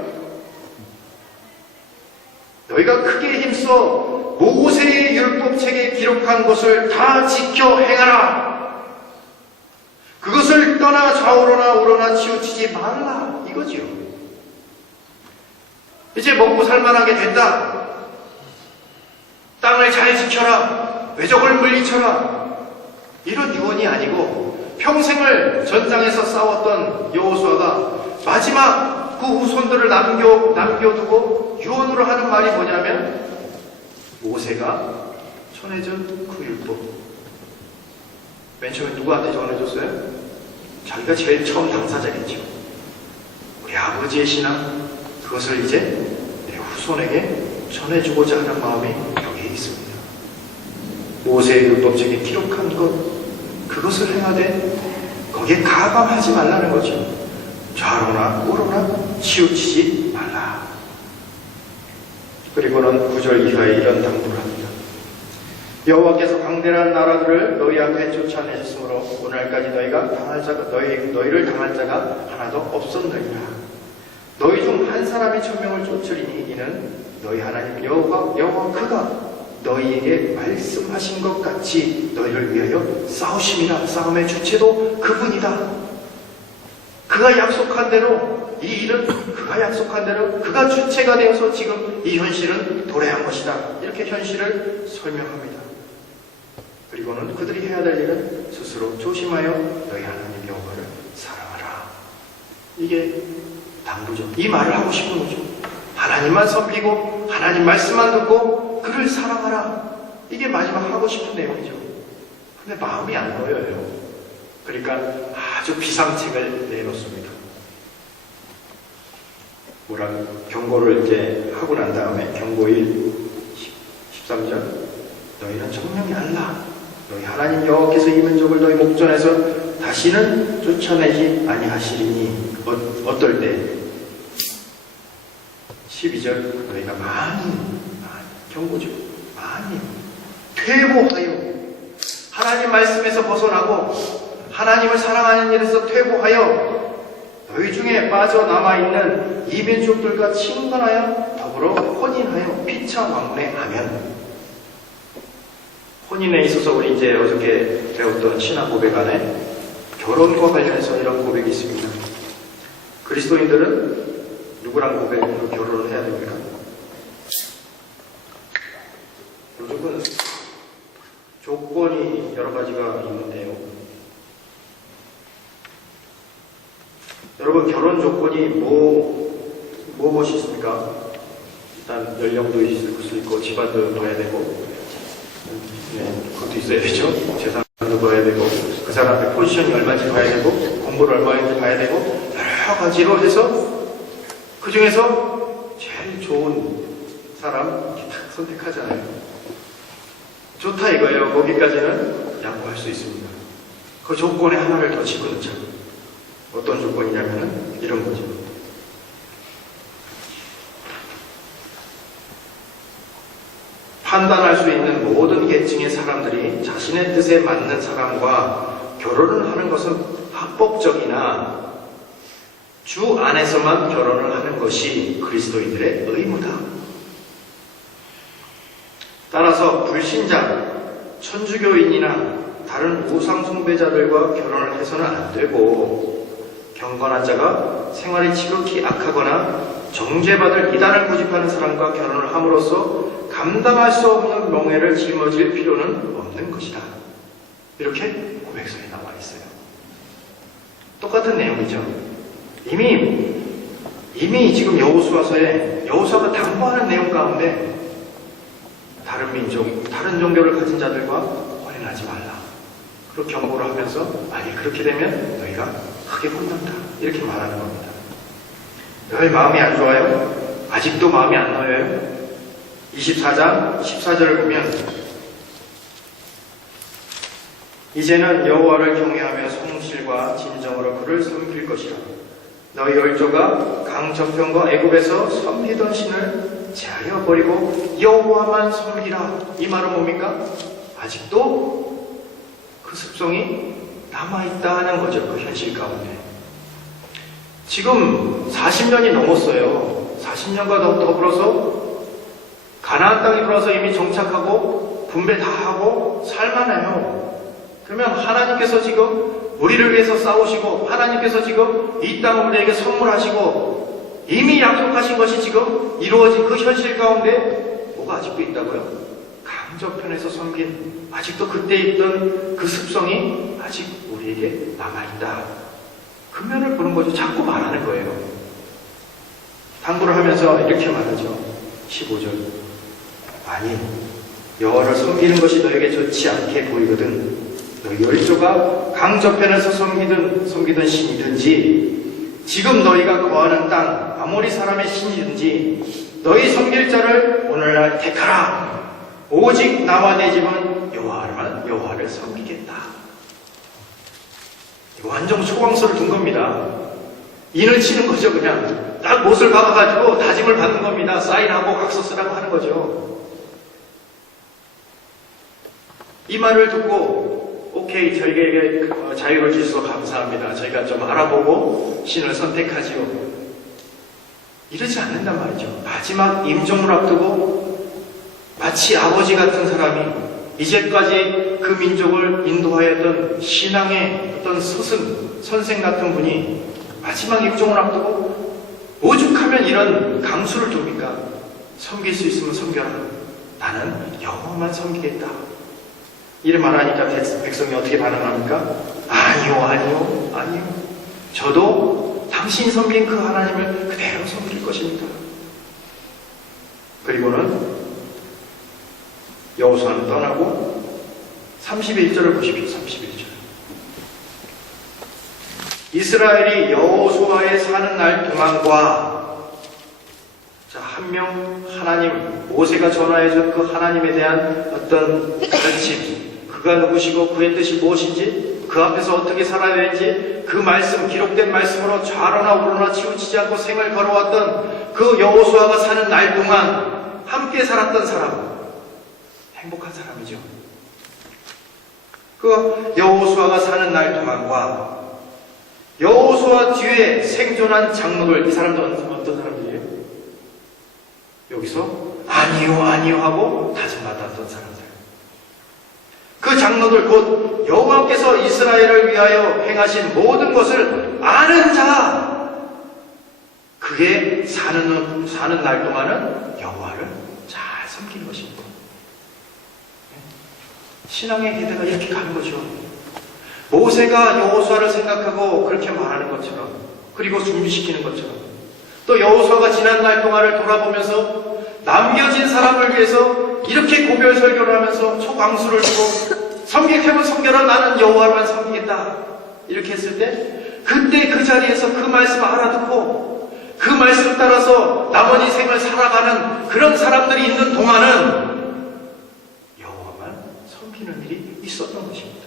너희가 크게 힘써 모세의 율법책에 기록한 것을 다 지켜 행하라. 그것을 떠나 좌우로나 우로나 치우치지 말라. 이거지요. 이제 먹고 살만하게 됐다. 땅을 잘 지켜라. 외적을 물리쳐라. 이런 유언이 아니고 평생을 전장에서 싸웠던 여호수아가 마지막 그 후손들을 남겨두고 유언으로 하는 말이 뭐냐면 모세가 전해준 그 율법. 맨 처음에 누구한테 전해줬어요? 자기가 제일 처음 당사자겠죠. 우리 아버지의 신앙, 그것을 이제 내 후손에게 전해주고자 하는 마음이 여기에 있습니다. 모세의 율법책에 기록한 것, 그것을 행하되 거기에 가감하지 말라는 거죠. 좌로나 우로나 치우치지 말라. 그리고는 9절 이하에 이런 당부를 합니다. 여호와께서 광대한 나라들을 너희 앞에 쫓아내셨으므로 오늘까지 너희를 당할 자가 하나도 없었느니라. 너희 중 한 사람이 천명을 쫓으리니 이는 너희 하나님 여호와 그가 너희에게 말씀하신 것 같이 너희를 위하여 싸우심이라. 싸움의 주체도 그분이다. 그가 약속한 대로 이 일은 그가 약속한 대로 그가 주체가 되어서 지금 이 현실은 도래한 것이다. 이렇게 현실을 설명합니다. 그리고는 그들이 해야 될 일은 스스로 조심하여 너희 하나님 여호와를 사랑하라. 이게 당부죠. 이 말을 하고 싶은 거죠. 하나님만 섬기고 하나님 말씀만 듣고 그를 사랑하라. 이게 마지막 하고 싶은 내용이죠. 근데 마음이 안 놓여요. 그러니까 아주 비상책을 내놓습니다. 경고를 이제 하고 난 다음에 경고 1, 13절 너희는 청명히 알라. 너희 하나님 여호와께서 이 민족을 너희 목전에서 다시는 쫓아내지 아니하시리니 어떨 때 12절 너희가 많이 경고죠. 많이 퇴보하여 하나님 말씀에서 벗어나고 하나님을 사랑하는 일에서 퇴보하여 너희 중에 빠져남아있는 이 민족들과 친근하여 더불어 혼인하여 피차 왕래하면. 혼인에 있어서 우리 이제 어저께 배웠던 신앙 고백 안에 결혼과 관련해서 이런 고백이 있습니다. 그리스도인들은 누구랑 고백으로 결혼을 해야 됩니까? 요즘은 조건이 여러 가지가 있는데요. 여러분 결혼 조건이 무엇이 있습니까? 일단 연령도 있을 수 있고 집안도 봐야 되고 그것도 있어야죠. 재산도 봐야 되고 그 사람의 포지션이 얼마인지 봐야 되고 공부를 얼마인지 봐야 되고 여러 가지로 해서 그 중에서 제일 좋은 사람 이렇게 딱 선택하잖아요. 좋다 이거예요. 거기까지는 양보할 수 있습니다. 그 조건에 하나를 더 집어넣자. 어떤 조건이냐면은 이런 거죠. 판단할 수 있는 모든 계층의 사람들이 자신의 뜻에 맞는 사람과 결혼을 하는 것은 합법적이나 주 안에서만 결혼을 하는 것이 그리스도인들의 의무다. 따라서 불신자, 천주교인이나 다른 우상숭배자들과 결혼을 해서는 안 되고, 경건한 자가 생활이 지극히 악하거나 정죄받을 이단을 고집하는 사람과 결혼을 함으로써 감당할 수 없는 명예를 짊어질 필요는 없는 것이다. 이렇게 고백서에 나와 있어요. 똑같은 내용이죠. 이미 지금 여호수아서에 여호수아가 당부하는 내용 가운데 다른 민족, 다른 종교를 가진 자들과 혼인하지 말라. 그렇게 경고를 하면서 만약 그렇게 되면 너희가 크게 혼난다. 이렇게 말하는 겁니다. 너희 마음이 안 좋아요? 아직도 마음이 안 놓여요? 24장 14절을 보면 이제는 여호와를 경외하며 성실과 진정으로 그를 섬길 것이라. 너희 열조가 강저편과 애굽에서 섬기던 신을 제하여 버리고 여호와만 섬기라. 이 말은 뭡니까? 아직도 그 습성이 남아있다는 거죠. 그 현실 가운데. 지금 40년이 넘었어요. 40년과 더불어서 가나안 땅에 들어와서 이미 정착하고 분배 다 하고 살만해요. 그러면 하나님께서 지금 우리를 위해서 싸우시고 하나님께서 지금 이 땅을 우리에게 선물하시고 이미 약속하신 것이 지금 이루어진 그 현실 가운데 뭐가 아직도 있다고요? 강저편에서 섬긴 아직도 그때 있던 그 습성이 아직 우리에게 남아있다. 그 면을 보는 거죠. 자꾸 말하는 거예요. 당부를 하면서 이렇게 말하죠. 15절. 아니, 여호와를 섬기는 것이 너에게 좋지 않게 보이거든. 너희 열조가 강저편에서 섬기던 신이든지 지금 너희가 거하는 땅 아모리 사람의 신이든지 너희 섬길 자를 오늘날 택하라. 오직 나와 내 집은 여호와를 섬기겠다. 이거 완전 초광서를 둔 겁니다. 인을 치는 거죠. 그냥 딱 못을 박아가지고 다짐을 받는 겁니다. 사인하고 각서 쓰라고 하는 거죠. 이 말을 듣고 오케이, 저에게 자유를 주셔서 감사합니다. 저희가 좀 알아보고 신을 선택하지요. 이러지 않는단 말이죠. 마지막 임종을 앞두고 마치 아버지 같은 사람이 이제까지 그 민족을 인도하였던 신앙의 어떤 스승, 선생 같은 분이 마지막 임종을 앞두고 오죽하면 이런 강수를 둡니까? 섬길 수 있으면 섬겨라. 나는 여호와만 섬기겠다. 이래 말하니까 백성이 어떻게 반응합니까? 아니요. 저도 당신이 섬긴 그 하나님을 그대로 섬길 것입니다. 그리고는 여호수아는 떠나고 31절을 보십시오. 31절. 이스라엘이 여호수아에 사는 날 동안과 한 명 하나님, 모세가 전하해준 그 하나님에 대한 어떤 가르침, 그가 누구시고 그의 뜻이 무엇인지, 그 앞에서 어떻게 살아야 되는지, 그 말씀, 기록된 말씀으로 좌로나 우로나 치우치지 않고 생을 걸어왔던 그 여호수아가 사는 날 동안 함께 살았던 사람, 행복한 사람이죠. 그 여호수아가 사는 날 동안과 여호수아 뒤에 생존한 장로들, 이 사람들은 어떤 사람들이에요? 여기서 아니요 하고 다짐받았던 사람들. 그 장로들 곧 여호와께서 이스라엘을 위하여 행하신 모든 것을 아는 자, 그게 사는 날 동안은 여호와를 잘 섬기는 것입니다. 신앙의 기대가 이렇게 가는 거죠. 모세가 여호수아를 생각하고 그렇게 말하는 것처럼, 그리고 준비시키는 것처럼, 또 여호수아가 지난 날 동안을 돌아보면서 남겨진 사람을 위해서 이렇게 고별 설교를 하면서 초강수를 두고 섬기면 섬겨라, 나는 여호와만 섬기겠다, 이렇게 했을 때 그때 그 자리에서 그 말씀을 알아듣고 그 말씀 따라서 나머지 생을 살아가는 그런 사람들이 있는 동안은 여호와만 섬기는 일이 있었던 것입니다.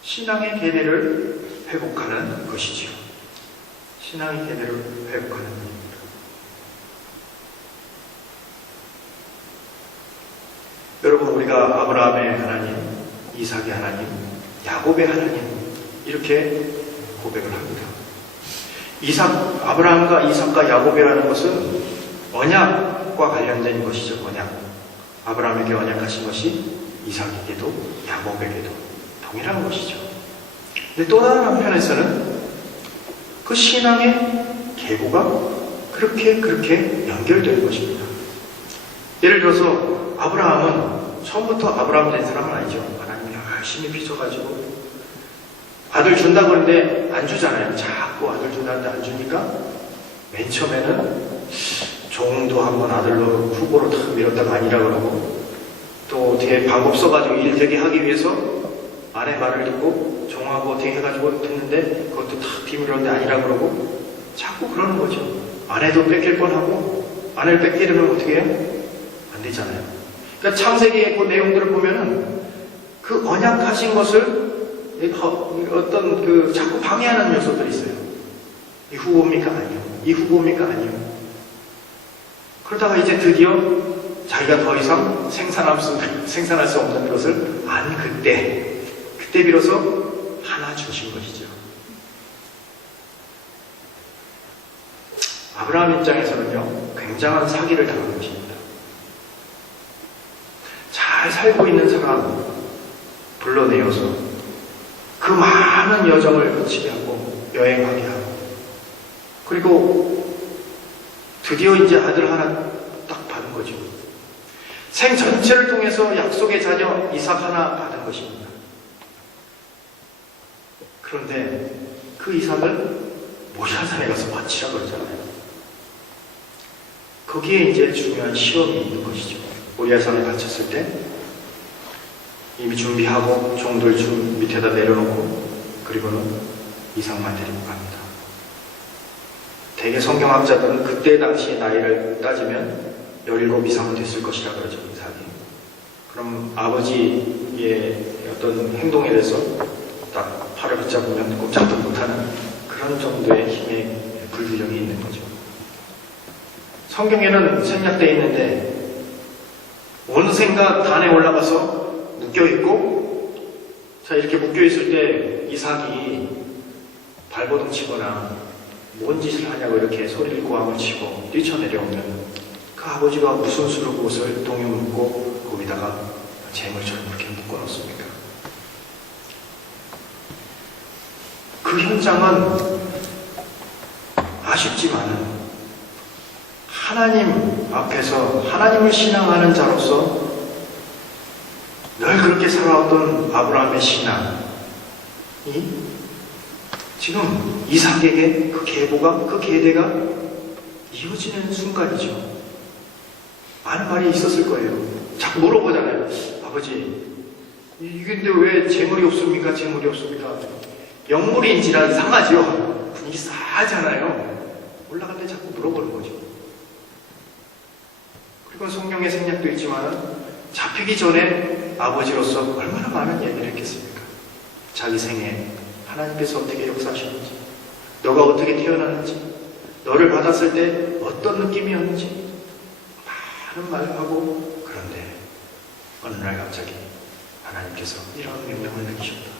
신앙의 계대를 회복하는 것이지요. 신앙의 계대를 회복하는 것입니다. 여러분, 우리가 아브라함의 하나님, 이삭의 하나님, 야곱의 하나님 이렇게 고백을 합니다. 아브라함과 이삭과 야곱이라는 것은 언약과 관련된 것이죠. 언약. 아브라함에게 언약하신 것이 이삭에게도 야곱에게도 동일한 것이죠. 근데 또 다른 한편에서는 그 신앙의 계보가 그렇게 연결되는 것입니다. 예를 들어서 아브라함은 처음부터 아브라함 된 사람은 아니죠. 하나님이 열심히 빚어가지고 아들 준다고 그러는데 안 주잖아요. 자꾸 아들 준다는데 안 주니까 맨 처음에는 종도 한번 아들로 후보로 탁 밀었다가 아니라 그러고, 또 어떻게 방법 써가지고 일 되게 하기 위해서 아내 말을 듣고 종하고 어떻게 해가지고 됐는데 그것도 탁 비밀었는데 아니라 그러고 자꾸 그러는 거죠. 아내도 뺏길 뻔하고, 아내를 뺏기려면 어떻게 해요? 안 되잖아요. 그러니까 창세기의 그 내용들을 보면은 그 언약하신 것을 어떤 자꾸 방해하는 요소들이 있어요. 이 후보입니까? 아니요. 이 후보입니까? 아니요. 그러다가 이제 드디어 자기가 더 이상 생산할 수 없는 것을 안 그때 비로소 하나 주신 것이죠. 아브라함 입장에서는요, 굉장한 사기를 당한 것입니다. 잘 살고 있는 사람 불러내어서 그 많은 여정을 거치게 하고 여행하게 하고, 그리고 드디어 이제 아들 하나 딱 받은 거죠. 생 전체를 통해서 약속의 자녀 이삭 하나 받은 것입니다. 그런데 그 이삭을 모리아산에 가서 바치라 그러잖아요. 거기에 이제 중요한 시험이 있는 것이죠. 모리아산에 바쳤을 때 이미 준비하고 종들 밑에다 내려놓고, 그리고는 이삭만 데리고 갑니다. 대개 성경학자들은 그때 당시 나이를 따지면 17 이상은 됐을 것이라 그러죠, 이삭이. 그럼 아버지의 어떤 행동에 대해서 딱 팔을 붙잡으면 꼼짝도 못하는 그런 정도의 힘의 불균형이 있는 거죠. 성경에는 생략되어 있는데 원생과 단에 올라가서 묶여있고, 자, 이렇게 묶여있을 때 이삭이 발버둥 치거나 뭔 짓을 하냐고 이렇게 소리를 고함을 치고 뛰쳐내려오면 그 아버지가 무슨 수로 그것을 동요 묶고 거기다가 재물처럼 그렇게 묶어 놓습니까? 그 현장은 아쉽지만은 하나님 앞에서 하나님을 신앙하는 자로서 늘 그렇게 살아왔던 아브라함의 신앙이 지금 이삭에게 그 계보가, 그 계대가 이어지는 순간이죠. 많은 말이 있었을 거예요. 자꾸 물어보잖아요. 아버지, 이게 근데 왜 재물이 없습니까? 재물이 없습니까? 영물인지라 이상하죠. 분위기 싸하잖아요. 올라갈 때 자꾸 물어보는 거죠. 그리고 성경에 생략도 있지만 잡히기 전에 아버지로서 얼마나 많은 얘기를 했겠습니까? 자기 생에 하나님께서 어떻게 역사하셨는지, 너가 어떻게 태어났는지, 너를 받았을 때 어떤 느낌이었는지 많은 말을 하고, 그런데 어느 날 갑자기 하나님께서 이런 명령을 내리셨다.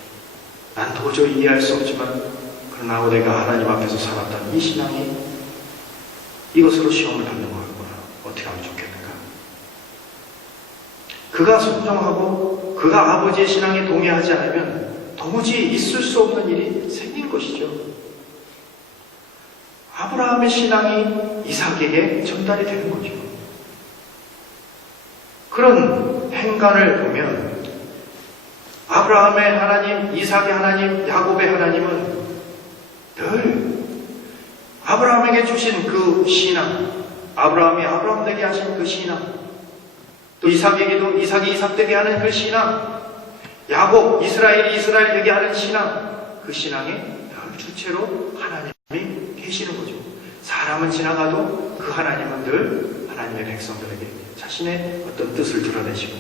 난 도저히 이해할 수 없지만 그러나 내가 하나님 앞에서 살았던 이 신앙이 이것으로 시험을 받는 것 같구나. 어떻게 하면 좋겠는가? 그가 순종하고 그가 아버지의 신앙에 동의하지 않으면 도무지 있을 수 없는 일이 생긴 것이죠. 아브라함의 신앙이 이삭에게 전달이 되는 거죠. 그런 행간을 보면 아브라함의 하나님, 이삭의 하나님, 야곱의 하나님은 늘 아브라함에게 주신 그 신앙, 아브라함이 아브라함에게 하신 그 신앙, 또 이삭에게도 이삭이 이삭되게 하는 그 신앙, 야곱, 이스라엘이 이스라엘 되게 하는 신앙, 그 신앙에 늘 주체로 하나님이 계시는 거죠. 사람은 지나가도 그 하나님은 늘 하나님의 백성들에게 자신의 어떤 뜻을 드러내시고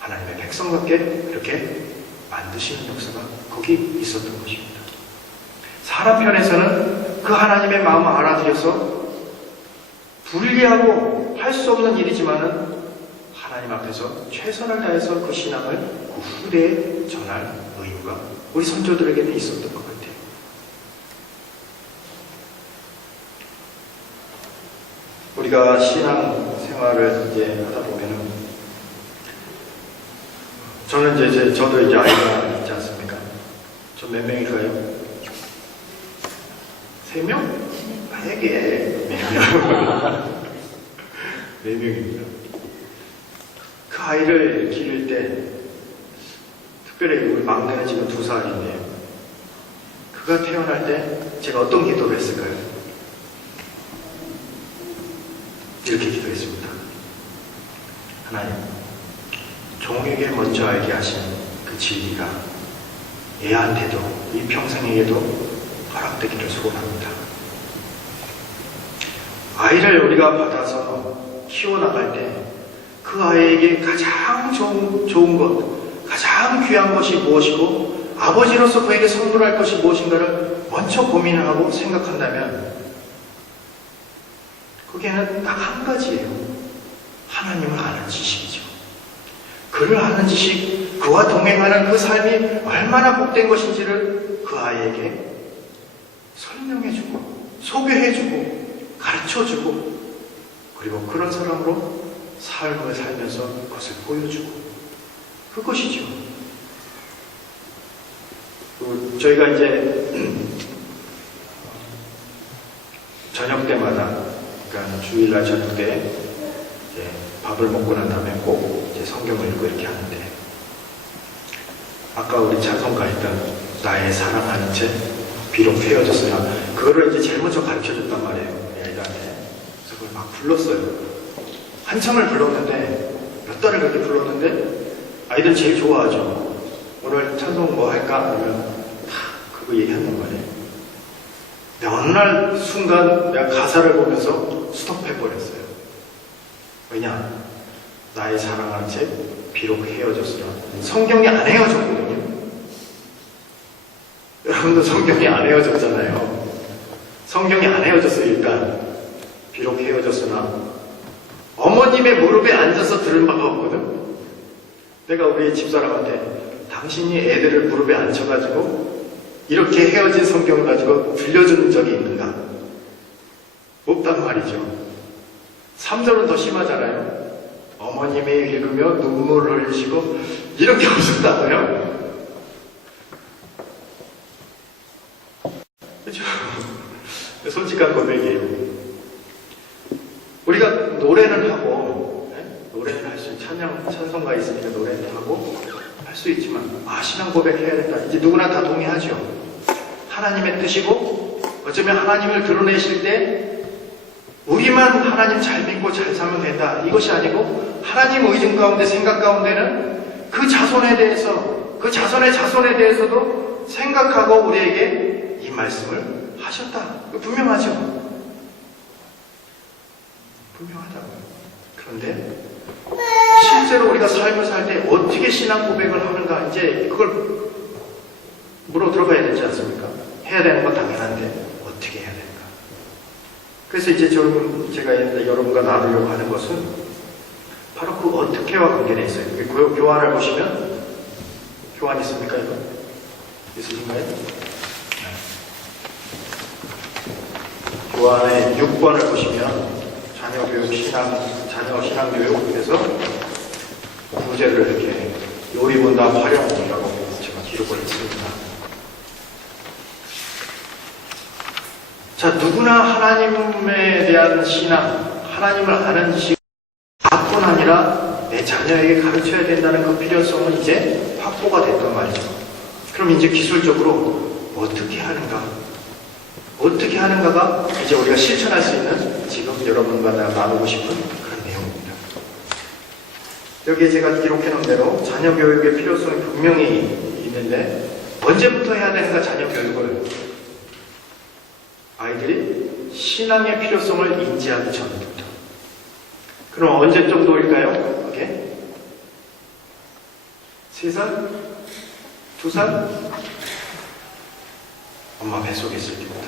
하나님의 백성답게 그렇게 만드시는 역사가 거기 있었던 것입니다. 사람 편에서는 그 하나님의 마음을 알아들여서 불리하고 할 수 없는 일이지만은 하나님 앞에서 최선을 다해서 그 신앙을 그 후대에 전할 의무가 우리 선조들에게는 있었던 것 같아요. 우리가 신앙 생활을 이제 하다 보면은 저는 저도 이제 아이가 있지 않습니까? 저 몇 명일까요? 3명? 되게 4명. 4명입니다. 그 아이를 기를 때, 특별히 우리 막내는 지금 2살인데요. 그가 태어날 때 제가 어떤 기도를 했을까요? 이렇게 기도했습니다. 하나님, 종에게 먼저 알게 하신 그 진리가 애한테도 이 평생에게도 허락되기를 소원합니다. 아이를 우리가 받아서 키워나갈 때 그 아이에게 가장 좋은 것, 가장 귀한 것이 무엇이고 아버지로서 그에게 선물할 것이 무엇인가를 먼저 고민을 하고 생각한다면 그게는 딱 한 가지예요. 하나님을 아는 지식이죠. 그를 아는 지식, 그와 동행하는 그 삶이 얼마나 복된 것인지를 그 아이에게 설명해주고 소개해주고 가르쳐주고 그리고 그런 사람으로 삶을 살면서 그것을 보여주고 그것이죠. 저희가 이제 저녁 때마다 그러니까 주일날 저녁 때 이제 밥을 먹고 난 다음에 꼭 이제 성경을 읽고 이렇게 하는데 아까 우리 찬송가 했던 나의 사랑하는 채 비록 헤어졌으나 그거를 이제 제일 먼저 가르쳐줬단 말이에요. 우리 애들한테. 그래서 그걸 막 불렀어요. 한참을 불렀는데 몇 달을 그렇게 불렀는데 아이들 제일 좋아하죠. 오늘 찬송 뭐 할까? 그러면 다 그거 얘기한단 말이에요. 근데 어느 날 순간 내가 가사를 보면서 스톱해버렸어요. 왜냐? 나의 사랑하는 채 비록 헤어졌으나 성경이 안 헤어졌거든요. 여러분도 성경이 안 헤어졌잖아요. 성경이 안 헤어졌어요. 일단 비록 헤어졌으나 어머님의 무릎에 앉아서 들은 바가 없거든. 내가 우리 집사람한테 당신이 애들을 무릎에 앉혀가지고 이렇게 헤어진 성경을 가지고 들려준 적이 있는가? 없단 말이죠. 3절은 더 심하잖아요. 어머님이 읽으며 눈물을 흘리시고 이런 게 없었다고요. 그렇죠? 솔직한 고백이에요. 우리가 노래는 하고 노래는 할 수 찬송가 있으니까 노래는 하고 할 수 있지만 신앙 고백해야 된다. 이제 누구나 다 동의하죠. 하나님의 뜻이고 어쩌면 하나님을 드러내실 때 우리만 하나님 잘 믿고 잘 살면 된다. 이것이 아니고 하나님 의중 가운데 생각 가운데는 그 자손에 대해서 그 자손의 자손에 대해서도 생각하고 우리에게 이 말씀을 하셨다. 분명하죠. 분명하다고요. 그런데 실제로 우리가 삶을 살 때 어떻게 신앙 고백을 하는가 이제 그걸 물어 들어가야 되지 않습니까? 해야 되는 건 당연한데 어떻게 해야 되는가? 그래서 이제 제가 여러분과 나누려고 하는 것은 바로 그 어떻게와 관계되어 있어요. 교환을 보시면 교환 있습니까? 이거? 있으신가요? 교환의 6번을 보시면 자녀 신앙교육에서 구제를 이렇게 요리본답 활용이라고 제가 기록을 했습니다. 자, 누구나 하나님에 대한 신앙, 하나님을 아는 지식, 나뿐 아니라 내 자녀에게 가르쳐야 된다는 그 필요성은 이제 확보가 됐단 말이죠. 그럼 이제 기술적으로 어떻게 하는가가 이제 우리가 실천할 수 있는 지금 여러분과 나누고 싶은 그런 내용입니다. 여기에 제가 기록해 놓은 대로 자녀 교육의 필요성이 분명히 있는데 언제부터 해야 되는가 자녀 교육을? 아이들이 신앙의 필요성을 인지하기 전부터. 그럼 언제 정도일까요? 그게 3살? 2살? 엄마 뱃속에 있을 때부터.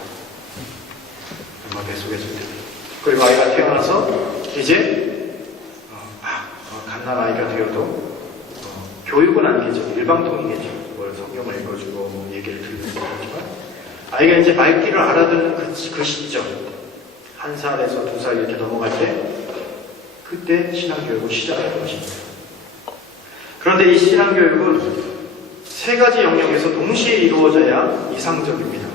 엄마 뱃속에 있을 때부터. 그리고 아이가 태어나서 이제 갓난아이가 되어도 교육은 아니겠죠. 일방통이겠죠. 뭘 성경을 읽어주고 뭐 얘기를 들려주고 하지만 아이가 이제 말귀를 알아듣는 그 시점, 1살에서 2살 이렇게 넘어갈 때 그때 신앙교육을 시작하는 것입니다. 그런데 이 신앙교육은 3가지 영역에서 동시에 이루어져야 이상적입니다.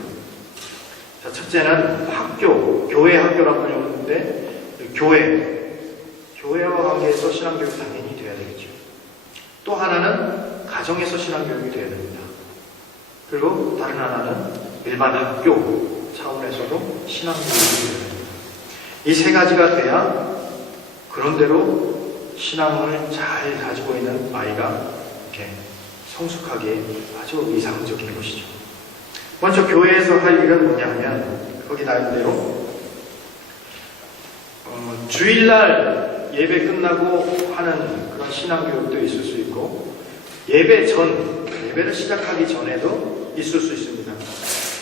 자, 첫째는 학교, 교회 학교라고 불리는데 교회와 관계에서 신앙교육이 당연히 돼야 되겠죠. 또 하나는 가정에서 신앙교육이 돼야 됩니다. 그리고 다른 하나는 일반 학교 차원에서도 신앙교육이 돼야 됩니다. 이 3가지가 돼야 그런대로 신앙을 잘 가지고 있는 아이가 이렇게 성숙하게 아주 이상적인 것이죠. 먼저 교회에서 할 일은 뭐냐 하면 거기 나온 대로 주일날 예배 끝나고 하는 그런 신앙교육도 있을 수 있고 예배를 시작하기 전에도 있을 수 있습니다.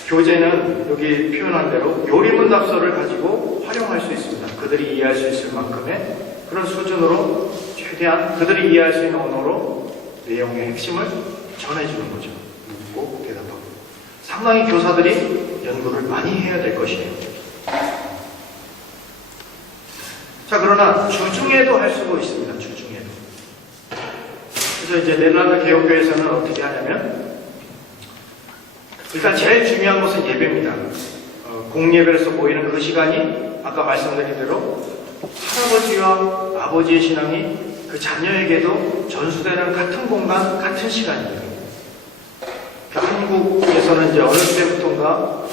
교재는 여기 표현한 대로 요리문답서를 가지고 활용할 수 있습니다. 그들이 이해할 수 있을 만큼의 그런 수준으로 최대한 그들이 이해할 수 있는 언어로 내용의 핵심을 전해주는 거죠. 묻고 대답하고. 상당히 교사들이 연구를 많이 해야 될 것이에요. 자, 그러나 주중에도 할 수가 있습니다. 주중에도. 그래서 이제 네덜란드 개혁교회에서는 어떻게 하냐면 일단 제일 중요한 것은 예배입니다. 공예배로서 모이는 그 시간이 아까 말씀드린 대로 할아버지와 아버지의 신앙이 그 자녀에게도 전수되는 같은 공간, 같은 시간이에요. 한국에서는 이제 어느 때부터인가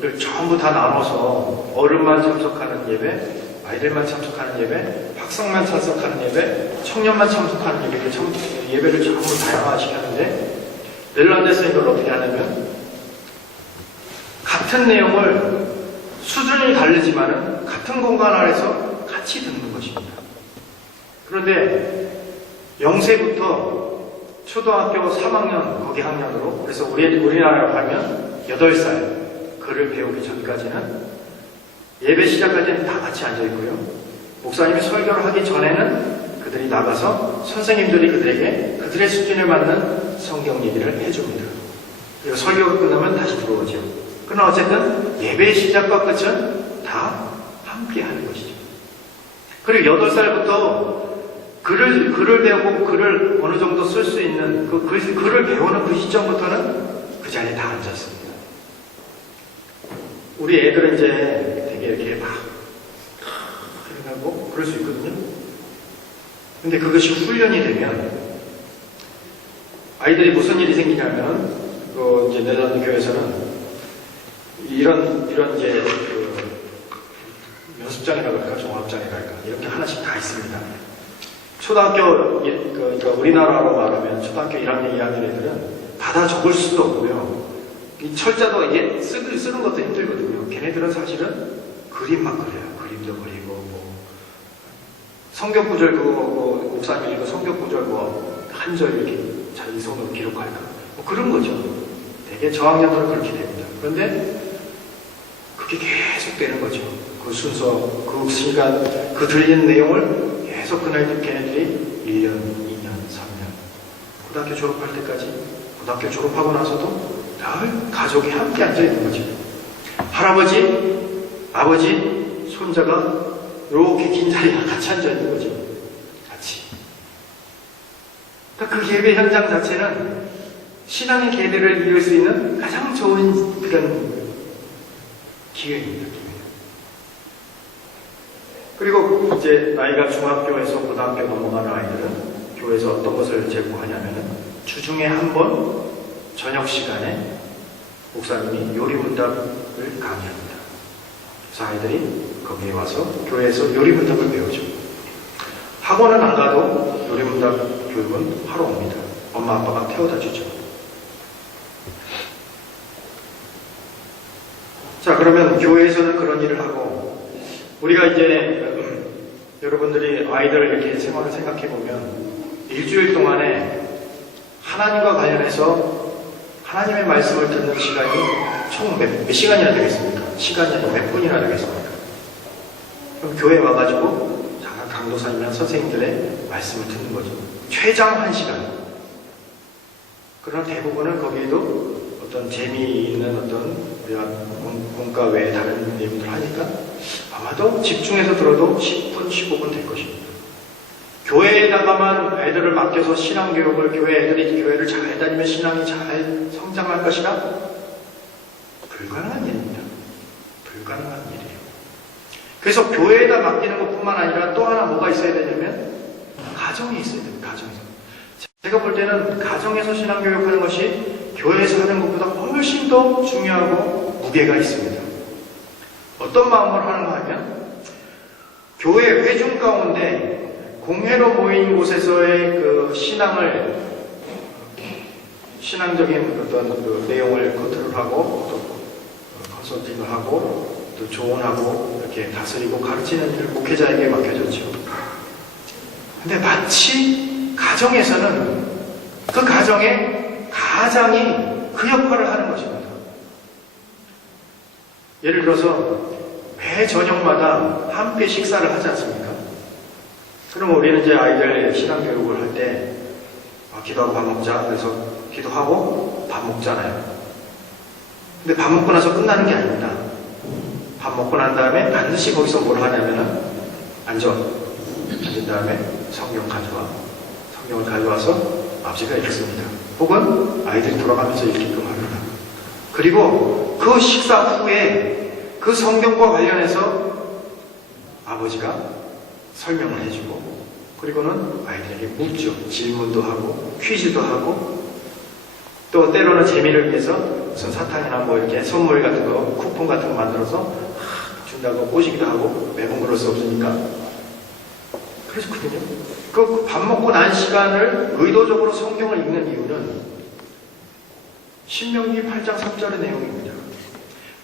를 전부 다 나눠서 어른만 참석하는 예배, 아이들만 참석하는 예배, 학생만 참석하는 예배, 청년만 참석하는 예배를 전부 다양화시켰는데 네덜란드에서 이걸 어떻게 하냐면 같은 내용을 수준이 다르지만은 같은 공간 안에서 같이 듣는 것입니다. 그런데 0세부터 초등학교 3학년, 거기 학년으로, 그래서 우리나라로 가면 8살 글을 배우기 전까지는 예배 시작까지는 다 같이 앉아있고요. 목사님이 설교를 하기 전에는 그들이 나가서 선생님들이 그들에게 그들의 수준에 맞는 성경 얘기를 해줍니다. 그리고 설교가 끝나면 다시 들어오죠. 그러나 어쨌든 예배의 시작과 끝은 다 함께 하는 것이죠. 그리고 8살부터 글을 배우고 글을 어느 정도 쓸 수 있는 글을 배우는 그 시점부터는 그 자리에 다 앉았습니다. 우리 애들은 이제 되게 이렇게 막 하고 그럴 수 있거든요. 근데 그것이 훈련이 되면 아이들이 무슨 일이 생기냐면 이제 네덜란드 교회에서는 이런 이제 연습장이라고 할까 종합장이라고 할까 이렇게 하나씩 다 있습니다. 초등학교 그러니까 우리나라로 말하면 초등학교 1학년, 2학년 애들은 받아 적을 수도 없고요. 이 철자도 이게 쓰는 것도 힘들거든요. 걔네들은 사실은 그림만 그려요. 그림도 그리고 뭐 성경 구절 목사님이 이거 성경 구절 한 절 이렇게 자기 손으로 기록할까 뭐 그런 거죠. 되게 저학년들은 그렇게 됩니다. 그런데 그게 계속 되는 거죠. 그 순서, 그 시간, 그 들리는 내용을 계속 걔네들이 1년, 2년, 3년 고등학교 졸업할 때까지 고등학교 졸업하고 나서도 늘 가족이 함께 앉아있는 거죠. 할아버지, 아버지, 손자가 이렇게 긴 자리에 같이 앉아있는 거죠. 같이. 그러니까 그 예배 현장 자체는 신앙의 계대를 이룰 수 있는 가장 좋은 그런 기회입니다. 그리고 이제 나이가 중학교에서 고등학교 넘어가는 아이들은 교회에서 어떤 것을 제공하냐면은 주중에 한 번 저녁 시간에 목사님이 요리문답을 강의합니다. 그래서 아이들이 거기에 와서 교회에서 요리문답을 배우죠. 학원은 안 가도 요리문답 교육은 하러 옵니다. 엄마 아빠가 태워다 주죠. 자, 그러면 교회에서는 그런 일을 하고, 우리가 이제 여러분들이 아이들을 이렇게 생활을 생각해 보면 일주일 동안에 하나님과 관련해서 하나님의 말씀을 듣는 시간이 총 몇 시간이나 되겠습니까? 시간이 몇 분이나 되겠습니까? 그럼 교회에 와가지고 강도사님이나 선생님들의 말씀을 듣는 거죠. 최장 1시간. 그러나 대부분은 거기에도 어떤 재미있는 어떤 우리가 공과 외에 다른 내용들을 하니까 아마도 집중해서 들어도 10분, 15분 될 것입니다. 교회에다가만 애들을 맡겨서 신앙교육을, 교회 애들이 교회를 잘 다니면 신앙이 잘 성장할 것이라 불가능한 일입니다. 불가능한 일이에요. 그래서 교회에다 맡기는 것뿐만 아니라 또 하나 뭐가 있어야 되냐면 가정이 있어야 됩니다. 가정에서. 제가 볼 때는 가정에서 신앙교육하는 것이 교회에서 하는 것보다 훨씬 더 중요하고 무게가 있습니다. 어떤 마음으로 하는가 하면 교회 회중 가운데 공회로 모인 곳에서의 그 신앙적인 어떤 그 내용을 컨트롤하고 또 컨설팅을 하고 또 조언하고 이렇게 다스리고 가르치는 일을 목회자에게 맡겨졌죠. 근데 마치 가정에서는 그 가정의 가장이 그 역할을 하는 것입니다. 예를 들어서 매 저녁마다 함께 식사를 하지 않습니까? 그럼 우리는 이제 아이들 신앙교육을 할 때 기도하고 밥 먹자. 그래서 기도하고 밥 먹잖아요. 근데 밥 먹고 나서 끝나는 게 아닙니다. 밥 먹고 난 다음에 반드시 거기서 뭘 하냐면은 앉은 다음에 성경을 가져와서 아버지가 읽습니다. 혹은 아이들이 돌아가면서 읽게끔 합니다. 그리고 그 식사 후에 그 성경과 관련해서 아버지가 설명을 해주고 그리고는 아이들에게 묻죠. 질문도 하고 퀴즈도 하고 또 때로는 재미를 위해서 무슨 사탕이나 뭐 이렇게 선물 같은 거 쿠폰 같은 거 만들어서 준다고 꼬시기도 하고 매번 그럴 수 없으니까 그렇거든요. 그 밥 먹고 난 시간을 의도적으로 성경을 읽는 이유는 신명기 8장 3절의 내용입니다.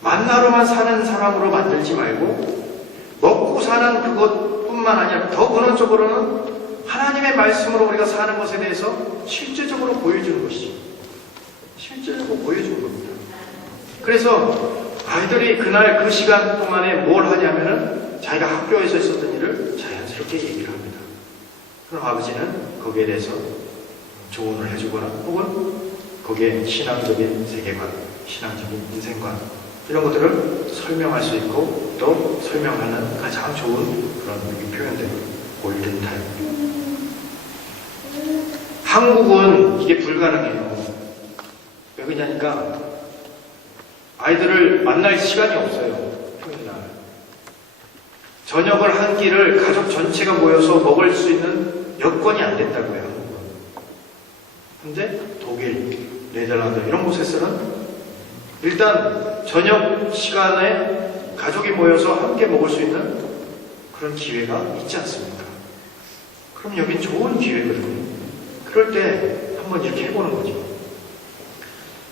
만나로만 사는 사람으로 만들지 말고 먹고 사는 그것뿐만 아니라 더 근원적으로는 하나님의 말씀으로 우리가 사는 것에 대해서 실제적으로 보여주는 것이죠. 실제적으로 보여주는 겁니다. 그래서 아이들이 그날 그 시간 동안에 뭘 하냐면은 자기가 학교에서 있었던 일을 자연스럽게 얘기를 합니다. 그럼 아버지는 거기에 대해서 조언을 해주거나 혹은 거기에 신앙적인 세계관, 신앙적인 인생관 이런 것들을 설명할 수 있고 또 설명하는 가장 좋은 그런 표현들 골든타임. 한국은 이게 불가능해요. 왜 그러냐니까 아이들을 만날 시간이 없어요. 평일날 저녁을 한 끼를 가족 전체가 모여서 먹을 수 있는 여건이 안 됐다고요. 근데 독일, 네덜란드 이런 곳에서는 일단 저녁 시간에 가족이 모여서 함께 먹을 수 있는 그런 기회가 있지 않습니까? 그럼 여긴 좋은 기회거든요. 그럴 때 한번 이렇게 해보는 거죠.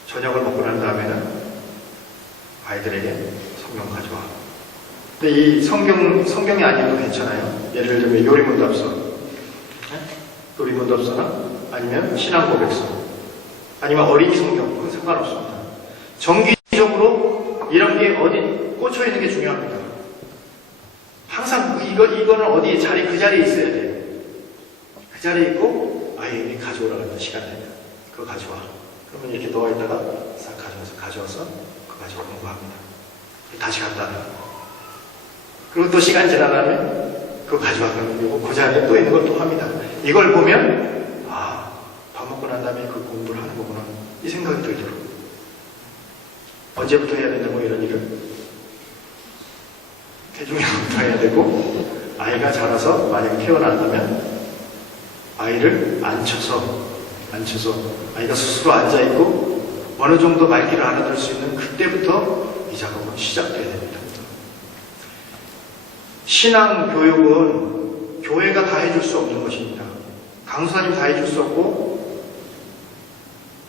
저녁을 먹고 난 다음에는 아이들에게 성경 가져와. 근데 이 성경이 아니어도 괜찮아요. 예를 들면 요리문답서, 요리문답서나 아니면 신앙고백서, 아니면 어린이 성경, 그건 상관없습니다. 정기적으로 이런 게 어디 꽂혀 있는 게 중요합니다. 항상 이거는 어디 그 자리에 있어야 돼요. 그 자리에 있고 아이에게 가져오라고 하는 시간 되면 그거 가져와. 그러면 이렇게 넣어 있다가 싹 가져와서 그거 가지고 공부합니다. 다시 갖다 놔. 그리고 또 시간 지나면 그거 가져와. 그리고 그 자리에 또 있는 걸 또 합니다. 이걸 보면 밥 먹고 난 다음에 그 공부를 하는 거구나 이 생각이 들더라고요. 언제부터 해야 된다고 이런 일을? 태중에부터 해야 되고 아이가 자라서 만약에 태어난다면 아이를 앉혀서 아이가 스스로 앉아있고 어느 정도 말귀를 알아들 수 있는 그때부터 이 작업은 시작돼야 됩니다. 신앙교육은 교회가 다 해줄 수 없는 것입니다. 강사님 다 해줄 수 없고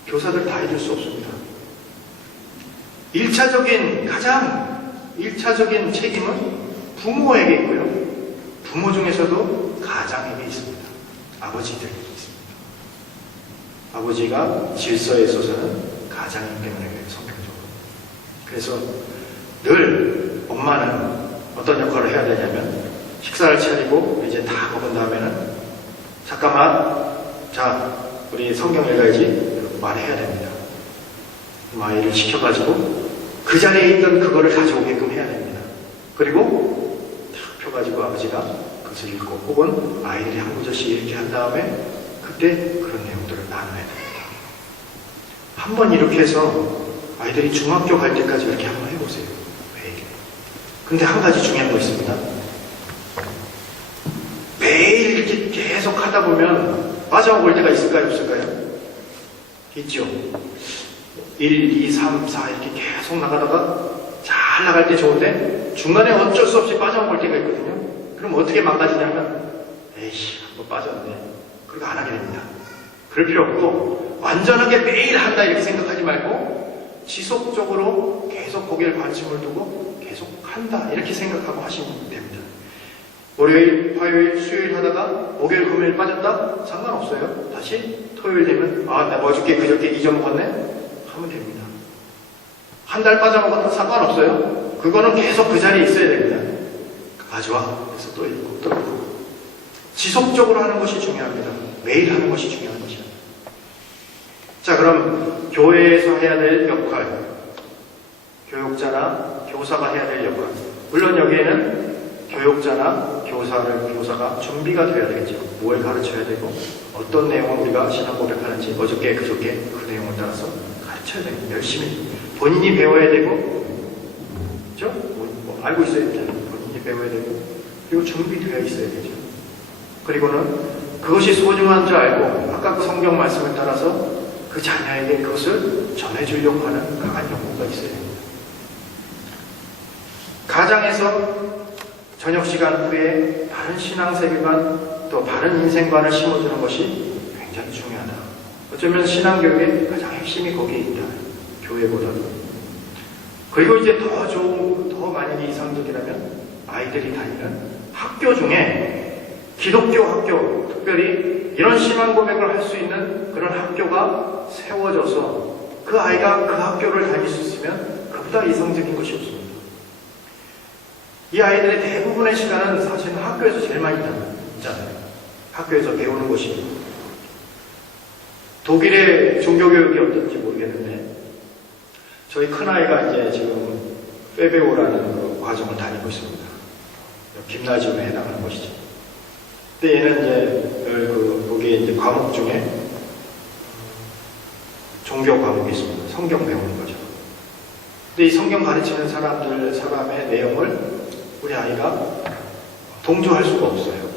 교사들 다 해줄 수 없습니다. 1차적인 가장 1차적인 책임은 부모에게 있고요. 부모 중에서도 가장에게 있습니다. 아버지들에게 있습니다. 아버지가 질서에 있어서는 가장이기 때문에 성격적으로. 그래서 늘 엄마는 어떤 역할을 해야 되냐면 식사를 차리고 이제 다 먹은 다음에는 잠깐만, 자, 우리 성경 읽어야지 말해야 됩니다. 아이를 시켜가지고 그 자리에 있던 그거를 가져오게끔 해야 됩니다. 그리고 탁 펴가지고 아버지가 그것을 읽고 혹은 아이들이 한 구절씩 이렇게 한 다음에 그때 그런 내용들을 나눠야 됩니다. 한번 이렇게 해서 아이들이 중학교 갈 때까지 이렇게 한번 해보세요. 매일. 근데 한 가지 중요한 거 있습니다. 매일 이렇게 계속 하다 보면 빠져올 때가 있을까요? 없을까요? 있죠. 1, 2, 3, 4 이렇게 계속 나가다가 잘 나갈 때 좋은데 중간에 어쩔 수 없이 빠져올 때가 있거든요. 그럼 어떻게 망가지냐면 에이씨, 한번 빠졌네. 그리고 안 하게 됩니다. 그럴 필요 없고 완전하게 매일 한다 이렇게 생각하지 말고 지속적으로 계속 거기에 관심을 두고 계속 한다 이렇게 생각하고 하시면 됩니다. 월요일, 화요일, 수요일 하다가 목요일, 금요일 빠졌다? 상관없어요. 다시 토요일 되면 내가 어저께 그저께 잊어먹었네? 하면 됩니다. 한 달 빠져먹어도 상관없어요. 그거는 계속 그 자리에 있어야 됩니다. 좋아. 그래서 또 읽고 또 읽고 지속적으로 하는 것이 중요합니다. 매일 하는 것이 중요한 것이야. 자, 그럼 교회에서 해야 될 역할, 교육자나 교사가 해야 될 역할. 물론 여기에는 교육자나 교사가 준비가 돼야 되겠죠. 뭘 가르쳐야 되고 어떤 내용을 우리가 신앙 고백하는지 어저께 그저께 그 내용을 따라서 가르쳐야 됩니다. 열심히 본인이 배워야 되고, 그렇죠? 알고 있어야 되잖아요. 본인이 배워야 되고 그리고 준비되어 있어야 되죠. 그리고는 그것이 소중한 줄 알고 아까 그 성경 말씀을 따라서 그 자녀에게 그것을 전해주려고 하는 강한 욕구가 있어야 됩니다. 가장에서 저녁 시간 후에 바른 신앙 세계관 또 바른 인생관을 심어주는 것이 굉장히 중요하다. 어쩌면 신앙교육의 가장 핵심이 거기에 있다. 교회보다도. 그리고 이제 더 좋은, 더 만약에 이상적이라면 아이들이 다니는 학교 중에 기독교 학교, 특별히 이런 신앙 고백을 할 수 있는 그런 학교가 세워져서 그 아이가 그 학교를 다닐 수 있으면 그보다 이상적인 것이 없습니다. 이 아이들의 대부분의 시간은 사실은 학교에서 제일 많이 있잖아요. 학교에서 배우는 것이. 독일의 종교교육이 어떤지 모르겠는데, 저희 큰아이가 이제 지금 페베오라는 그 과정을 다니고 있습니다. 김나지움에 해당하는 것이죠. 근데 얘는 이제, 거기에 이제 과목 중에 종교 과목이 있습니다. 성경 배우는 거죠. 근데 이 성경 가르치는 사람의 내용을 우리 아이가 동조할 수가 없어요.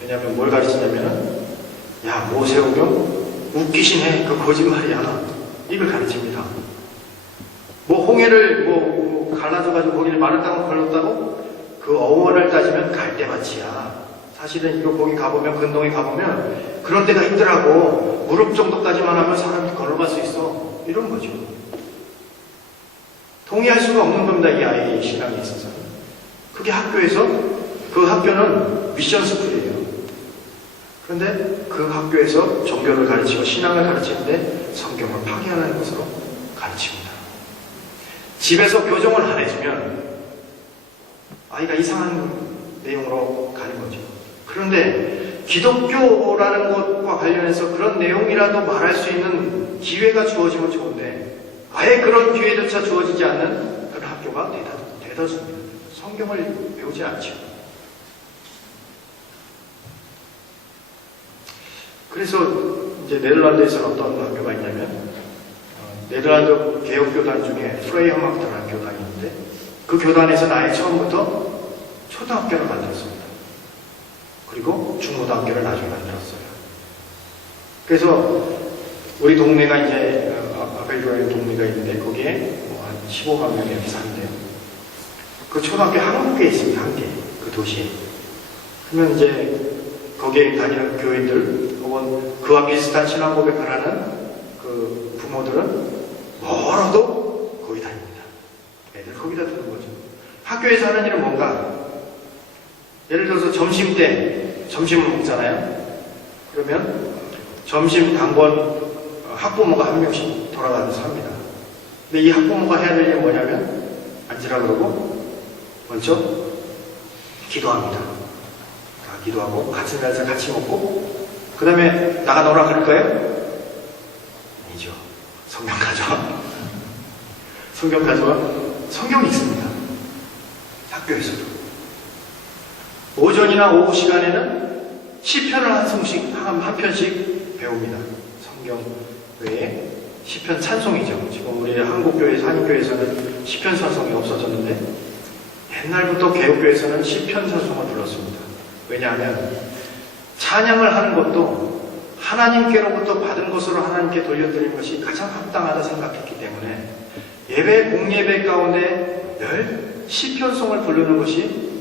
왜냐하면 뭘 가르치냐면은, 야, 모세오경 웃기신 해, 그 거짓말이야. 이걸 가르칩니다. 뭐 홍해를 갈라져가지고 거기를 마르다고 걸렀다고? 그 어원을 따지면 갈대밭이야. 사실은 이거 거기 가보면, 근동에 가보면 그런 데가 있더라고. 무릎 정도까지만 하면 사람이 걸어갈 수 있어. 이런 거죠. 동의할 수가 없는 겁니다. 이 아이의 신앙에 있어서는. 그게 학교에서, 그 학교는 미션 스쿨이에요. 그런데 그 학교에서 종교를 가르치고 신앙을 가르치는데 성경을 파괴하는 것으로 가르칩니다. 집에서 교정을 안 해주면 아이가 이상한 내용으로 가는 거죠. 그런데 기독교라는 것과 관련해서 그런 내용이라도 말할 수 있는 기회가 주어지면 좋은데 아예 그런 기회조차 주어지지 않는 그런 학교가 대다수입니다. 성경을 배우지 않죠. 그래서 이제 네덜란드에서는 어떤 학교가 있냐면 네덜란드 개혁교단 중에 프레이어마크라는 교단이 있는데 그 교단에서는 아예 처음부터 초등학교를 만들었습니다. 그리고 중고등학교를 나중에 만들었어요. 그래서 우리 동네가 이제 아벨교회 동네가 있는데 거기에 한 15만 명이 이렇게 사는데요. 그 초등학교 한 개 있습니다. 한 개. 그 도시에. 그러면 이제 거기에 다니는 교인들 혹은 그와 비슷한 신앙 고백을 하는 그 부모들은 멀어도 거기 다닙니다. 애들 거기다 두는 거죠. 학교에서 하는 일은 뭔가? 예를 들어서 점심 때 점심을 먹잖아요. 그러면 점심 당번 학부모가 한 명씩 돌아가면서 합니다. 근데 이 학부모가 해야 될 일은 뭐냐면 앉으라 그러고 먼저 기도합니다. 다 기도하고 같이 앉아서 같이 먹고 그 다음에 나가 놀아 그럴까요? 아니죠. 성경 가져와. 성경 가져와. 성경이 있습니다. 학교에서도. 오전이나 오후 시간에는 시편을 한 편씩 배웁니다. 성경 외에 시편 찬송이죠. 지금 우리 한국교회에서 한인교회에서는 시편 찬송이 없어졌는데 옛날부터 개혁교회에서는 시편 찬송을 불렀습니다. 왜냐하면 찬양을 하는 것도 하나님께로부터 받은 것으로 하나님께 돌려드리는 것이 가장 합당하다 생각했기 때문에 예배, 공예배 가운데 늘 시편송을 부르는 것이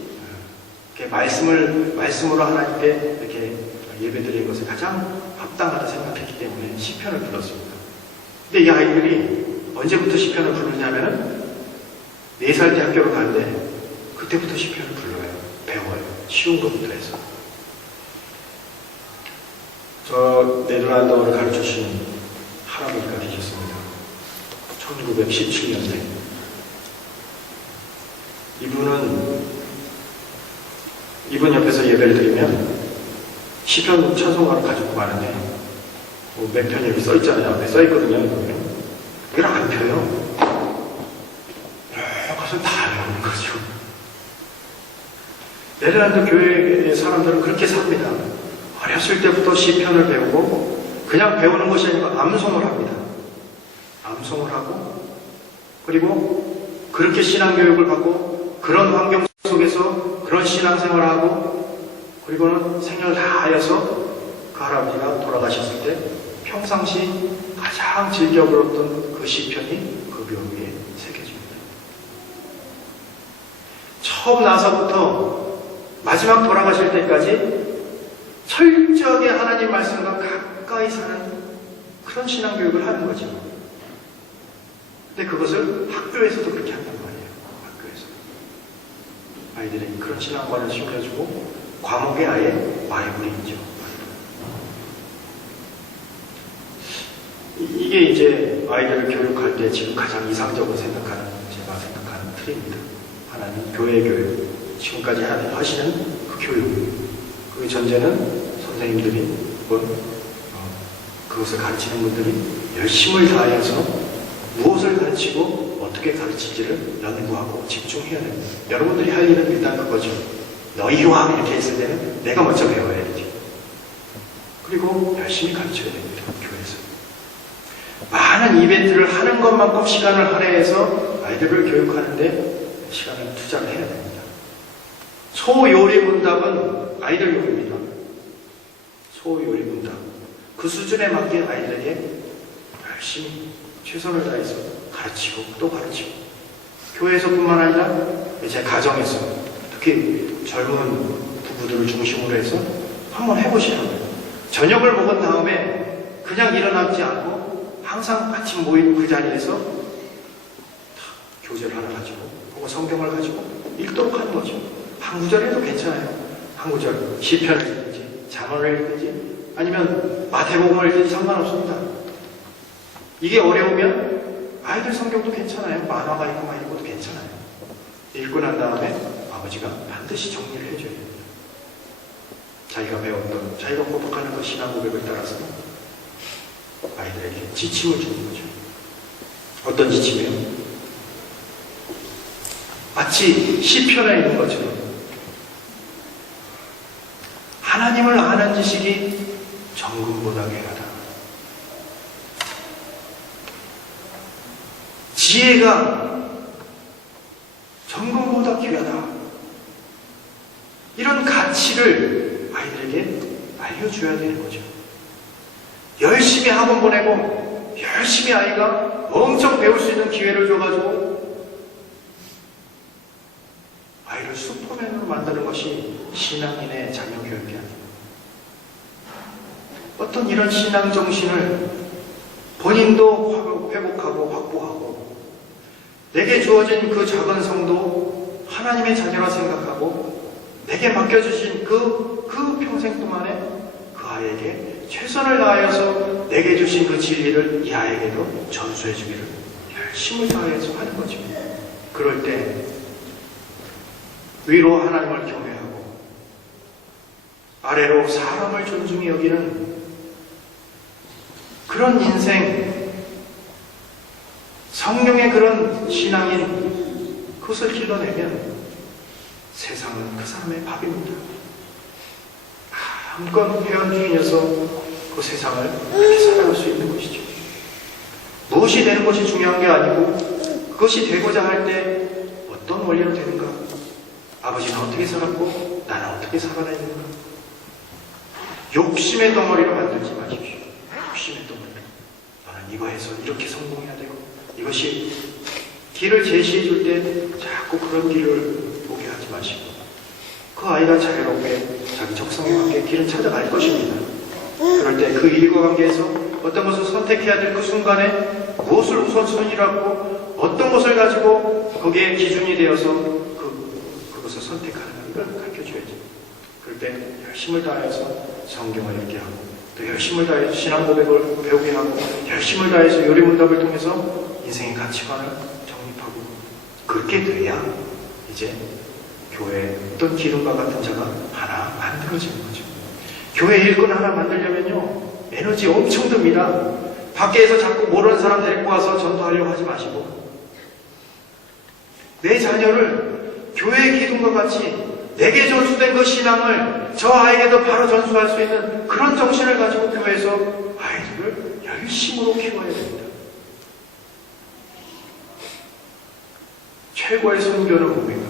이렇게 말씀으로 하나님께 이렇게 예배드리는 것이 가장 합당하다 생각했기 때문에 시편을 불렀습니다. 근데 이 아이들이 언제부터 시편을 부르냐면은 4살 때 학교를 가는데 그때부터 시편을 불러요. 배워요. 쉬운 것부터 해서. 저 네덜란드어를 가르쳐주신 할아버지가 계셨습니다. 1917년생. 이분 옆에서 예배를 드리면 시편 찬송가를 가지고 가는데 몇 편이 여기 써있잖아요. 앞에 써있거든요. 이걸 안 펴요. 가서 다 외우는 거죠. 네덜란드 교회의 사람들은 그렇게 삽니다. 어렸을 때부터 시편을 배우고 그냥 배우는 것이 아니고 암송을 합니다. 암송을 하고 그리고 그렇게 신앙교육을 받고 그런 환경 속에서 그런 신앙생활을 하고 그리고는 생을 다하여서 그 할아버지가 돌아가셨을 때 평상시 가장 즐겨 불렀던 그 시편이 그 묘 위에 새겨집니다. 처음 나서부터 마지막 돌아가실 때까지 철저하게 하나님 말씀과 가까이 사는 그런 신앙교육을 하는 거죠. 근데 그것을 학교에서도 그렇게 한단 말이에요. 학교에서. 아이들이 그런 신앙관을 심겨주고 과목에 아예 바이블이 있죠. 이게 이제 아이들을 교육할 때 지금 가장 이상적으로 생각하는, 제가 생각하는 틀입니다. 하나님 교회 교육, 지금까지 하시는 그 교육. 그 전제는 선생님들이 그것을 가르치는 분들이 열심을 다해서 무엇을 가르치고 어떻게 가르칠지를 연구하고 집중해야 됩니다. 여러분들이 할 일은 일단 그거죠. 너희와 이렇게 했을 때는 내가 먼저 배워야 되죠. 그리고 열심히 가르쳐야 됩니다. 교회에서. 많은 이벤트를 하는 것만큼 시간을 할애해서 아이들을 교육하는데 시간을 투자를 해야 됩니다. 소요리 문답은 아이들 요리입니다. 소요리 문답. 그 수준에 맞게 아이들에게 열심히 최선을 다해서 가르치고 또 가르치고 교회에서뿐만 아니라 이제 가정에서 특히 젊은 부부들을 중심으로 해서 한번 해보시라고요. 저녁을 먹은 다음에 그냥 일어나지 않고 항상 아침 모인 그 자리에서 교재를 하나 가지고 혹은 성경을 가지고 읽도록 하는 거죠. 한 구절에도 괜찮아요. 한 구절 시편을 읽든지 잠언을 읽든지 아니면 마태복음을 읽든지 상관없습니다. 이게 어려우면 아이들 성경도 괜찮아요. 만화가 있고 막 읽어도 괜찮아요. 읽고 난 다음에 아버지가 반드시 정리를 해줘야 됩니다. 자기가 배웠던, 자기가 고백하는 그 신앙 고백을 따라서 아이들에게 지침을 주는 거죠. 어떤 지침이에요? 마치 시편에 있는 것처럼 하나님을 아는 지식이 정금보다 귀하다. 지혜가 정금보다 귀하다. 이런 가치를 아이들에게 알려줘야 되는 거죠. 열심히 학원 보내고 열심히 아이가 엄청 배울 수 있는 기회를 줘가지고 아이를 슈퍼맨으로 만드는 것이 신앙인의 자녀 교육이 아닙니다. 어떤 이런 신앙 정신을 본인도 회복하고 확보하고 내게 주어진 그 작은 성도 하나님의 자녀라 생각하고 내게 맡겨주신 그 평생 동안에 그 아이에게 최선을 다하여서 내게 주신 그 진리를 이 아이에게도 전수해 주기를 열심을 다해서 하는 거죠. 그럴 때 위로 하나님을 경외하고 아래로 사람을 존중히 여기는 그런 인생, 성령의 그런 신앙인 그것을 길러내면 세상은 그 사람의 밥입니다. 마음껏 회원주의여서 그 세상을 그렇게 살아갈 수 있는 것이죠. 무엇이 되는 것이 중요한 게 아니고 그것이 되고자 할 때 어떤 원리로 되는가? 아버지는 어떻게 살았고 나는 어떻게 살아야 되는가? 욕심의 덩어리로 만들지 마십시오. 욕심의 덩어리. 너는 이거 해서 이렇게 성공해야 되고 이것이 길을 제시해 줄 때 자꾸 그런 길을 보게 하지 마시고 그 아이가 자유롭게 자기 적성에 맞게 길을 찾아갈 것입니다. 그럴 때 그 일과 관계에서 어떤 것을 선택해야 될 그 순간에 무엇을 우선순위라고 어떤 것을 가지고 거기에 기준이 되어서 그것을 선택하는 이걸 가르쳐줘야지. 그럴 때 열심을 다해서 성경을 읽게 하고 또 열심을 다해서 신앙 고백을 배우게 하고 열심을 다해서 요리문답을 통해서 인생의 가치관을 정립하고 그렇게 돼야 이제 교회에 어떤 기름과 같은 자가 하나 만들어지는 거죠. 교회 일꾼 하나 만들려면요 에너지 엄청 듭니다. 밖에서 자꾸 모르는 사람 데리고 와서 전도하려고 하지 마시고 내 자녀를 교회의 기둥과 같이 내게 전수된 그 신앙을 저 아이에게도 바로 전수할 수 있는 그런 정신을 가지고 교회에서 아이들을 열심으로 키워야 됩니다. 최고의 선교는 뭡니까?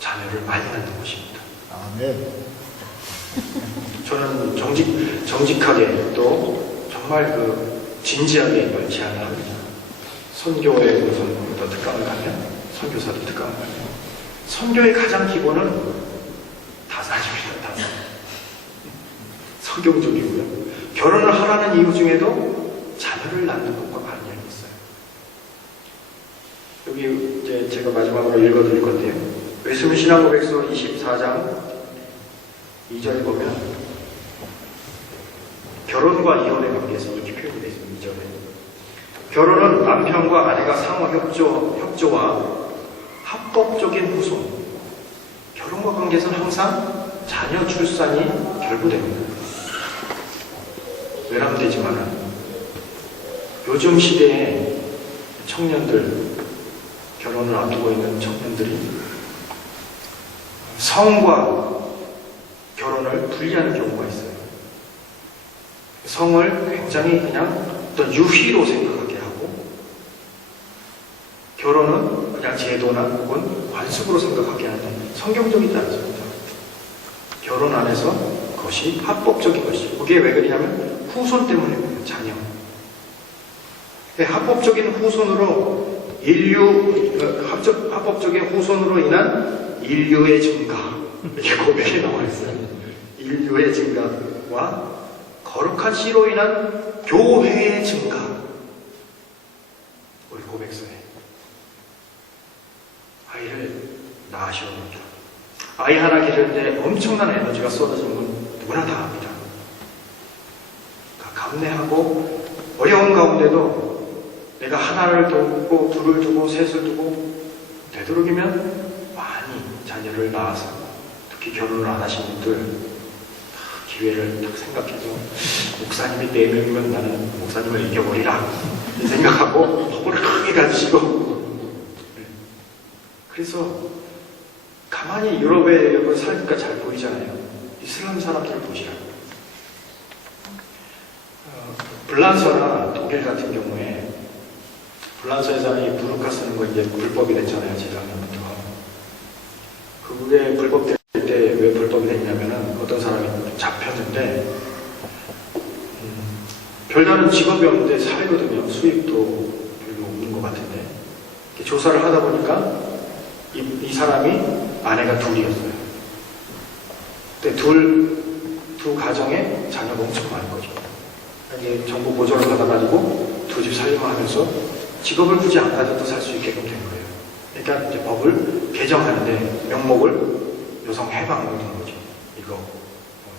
자녀를 많이 낳는 것입니다. 아멘. 저는 정직하게 또 정말 진지하게 이걸 제안을 합니다. 선교에 무슨 특강을 가면 선교사도 특강을 가면 선교의 가장 기본은 다산입니다. 다산. 성경적이고요. 결혼을 하라는 이유 중에도 자녀를 낳는 것과 관련이 있어요. 여기 이제 제가 마지막으로 읽어드릴 건데요. 웨스민 신앙고백서 24장 2절 보면 결혼과 이혼의 관계에서 이렇게 표현이 되어 있습니다. 2절에 결혼은 남편과 아내가 상호 협조와 합법적인 후손. 결혼과 관계에서는 항상 자녀 출산이 결부됩니다. 외람되지만은 요즘 시대에 청년들, 결혼을 앞두고 있는 청년들이 성과 결혼을 분리하는 경우가 있어요. 성을 굉장히 그냥 어떤 유희로 생각하게 하고 결혼은 그냥 제도나 혹은 관습으로 생각하게 하는 성경적이지 않습니다. 결혼 안에서 그것이 합법적인 것이죠. 그게 왜 그러냐면 후손 때문에 자녀. 합법적인 후손으로 합법적인 후손으로 인한 인류의 증가. 이렇게 고백이 나와 있어요. 인류의 증가와 거룩한 씨로 인한 교회의 증가. 우리 고백서에 아이를 낳으셔야 합니다. 아이 하나 기르는데 엄청난 에너지가 쏟아지는 건 누구나 다 압니다. 감내하고 어려운 가운데도 내가 하나를 돕고 둘을 두고 셋을 두고 되도록이면 많이 자녀를 낳아서 특히 결혼을 안 하신 분들 기회를 딱 생각해서 목사님이 4명이면 나는 목사님을 이겨버리라 생각하고 목을 크게 가지시고 그래서 가만히 유럽에 사니까 잘 보이잖아요. 이슬람 사람들 보시라고. 불란서나 독일 같은 경우에 불란서에서는 이 부르카 쓰는 거 이제 불법이 됐잖아요. 재작년부터. 그게 불법 될 때 왜 불법이 됐냐면은 어떤 사람이 잡혔는데 별다른 직업이 없는데 살거든요. 수입도 별로 없는 것 같은데 조사를 하다 보니까 이 사람이 아내가 둘이었어요. 근데 두 가정에 자녀가 엄청 많은 거죠. 이게 정부 보조를 받아가지고 두 집 살림을 하면서 직업을 굳이 안 가져도 살 수 있게끔 된 거예요. 그러니까 이제 법을 개정하는데 명목을 여성 해방으로 둔 거죠. 이거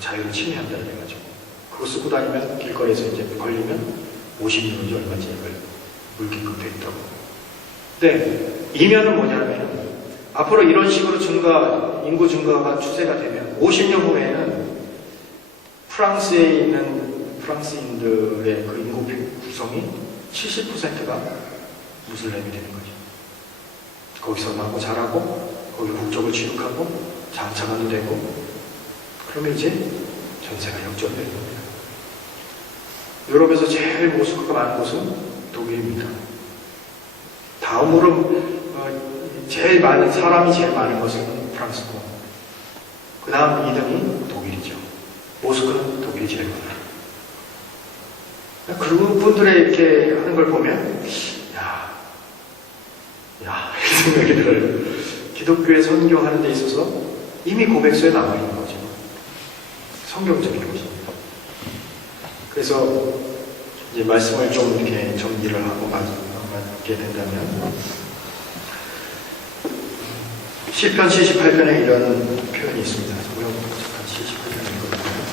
자유를 침해한다 이래가지고 그거 쓰고 다니면 길거리에서 이제 걸리면 50년인지 얼마인지 이걸 물기끔 돼 있다고. 근데 이면은 뭐냐면 앞으로 이런 식으로 인구 증가가 추세가 되면 50년 후에는 프랑스에 있는 프랑스인들의 그 인구 구성이 70%가 무슬림이 되는 거죠. 거기서 나고 자라고 거기 국적을 취득하고 장차관도 되고 그러면 이제 전세가 역전되는 겁니다. 유럽에서 제일 모스크가 많은 곳은 독일입니다. 다음으로 사람이 제일 많은 것은 프랑스고 그 다음 2등이 독일이죠. 모스크는 독일이 제일 많아요. 그분들의 이렇게 하는 걸 보면 이런 생각이 들어요. 기독교의 선교하는 데 있어서 이미 고백서에 나와 있는 거죠. 성경적인 것입니다. 그래서 이제 말씀을 좀 이렇게 정리를 하고 맞게 된다면 시편 78편에 이런 표현이 있습니다. 우리가 잠깐 78편을 읽어볼까요?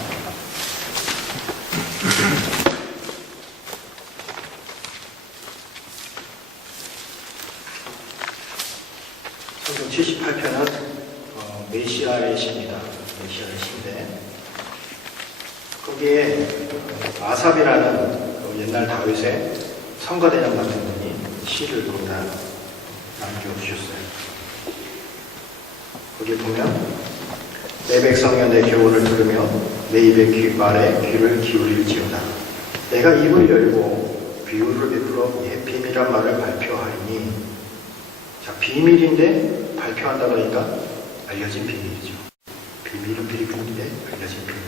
성경 78편은 메시아의 시입니다. 메시아의 시인데 거기에 아삽이라는 옛날 다윗의 성가대장 같은 분이 시를 거기다 남겨주셨어요. 거기 보면 내 백성여 내 교훈을 들으며 내 입의 말에 귀를 기울일지어다. 내가 입을 열고 비유를 베풀어 비밀한 말을 발표하리니. 자, 비밀인데 발표한다 그러니까 알려진 비밀이죠. 비밀은 비밀인데 알려진 비밀.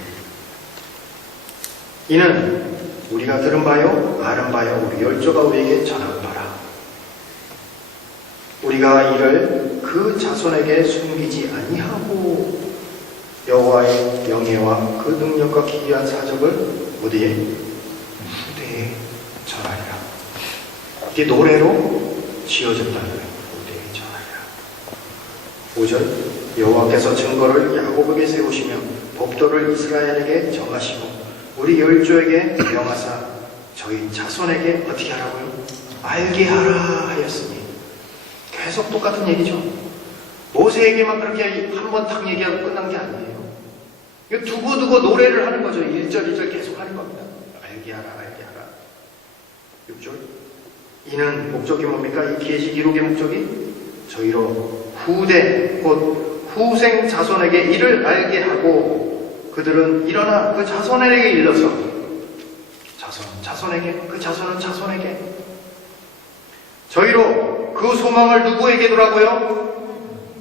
이는 우리가 들은 바요 아는 바요 우리 열조가 우리에게 전한 바라. 우리가 이를 그 자손에게 숨기지 아니하고 여호와의 명예와 그 능력과 기이한 사적을 어디에? 후대에 전하리라. 이게 노래로 지어졌다는 거예요. 후대에 전하리라. 5절 여호와께서 증거를 야곱에게 세우시며 법도를 이스라엘에게 정하시고 우리 열조에게 명하사 저희 자손에게 어떻게 하라고요? 알게 하라 하였으니. 계속 똑같은 얘기죠. 모세에게만 그렇게 한 번 탁 얘기하고 끝난 게 아니에요. 이거 두고두고 노래를 하는 거죠. 1절 2절 계속 하는 겁니다. 알게 하라 알게 하라. 6절 이는 목적이 뭡니까? 이 계시 기록의 목적이 저희로 후대 곧 후생 자손에게 이를 알게 하고 그들은 일어나 그 자손에게 일러서 자손에게 그 자손은 자손에게 저희로 그 소망을 누구에게 두라고요?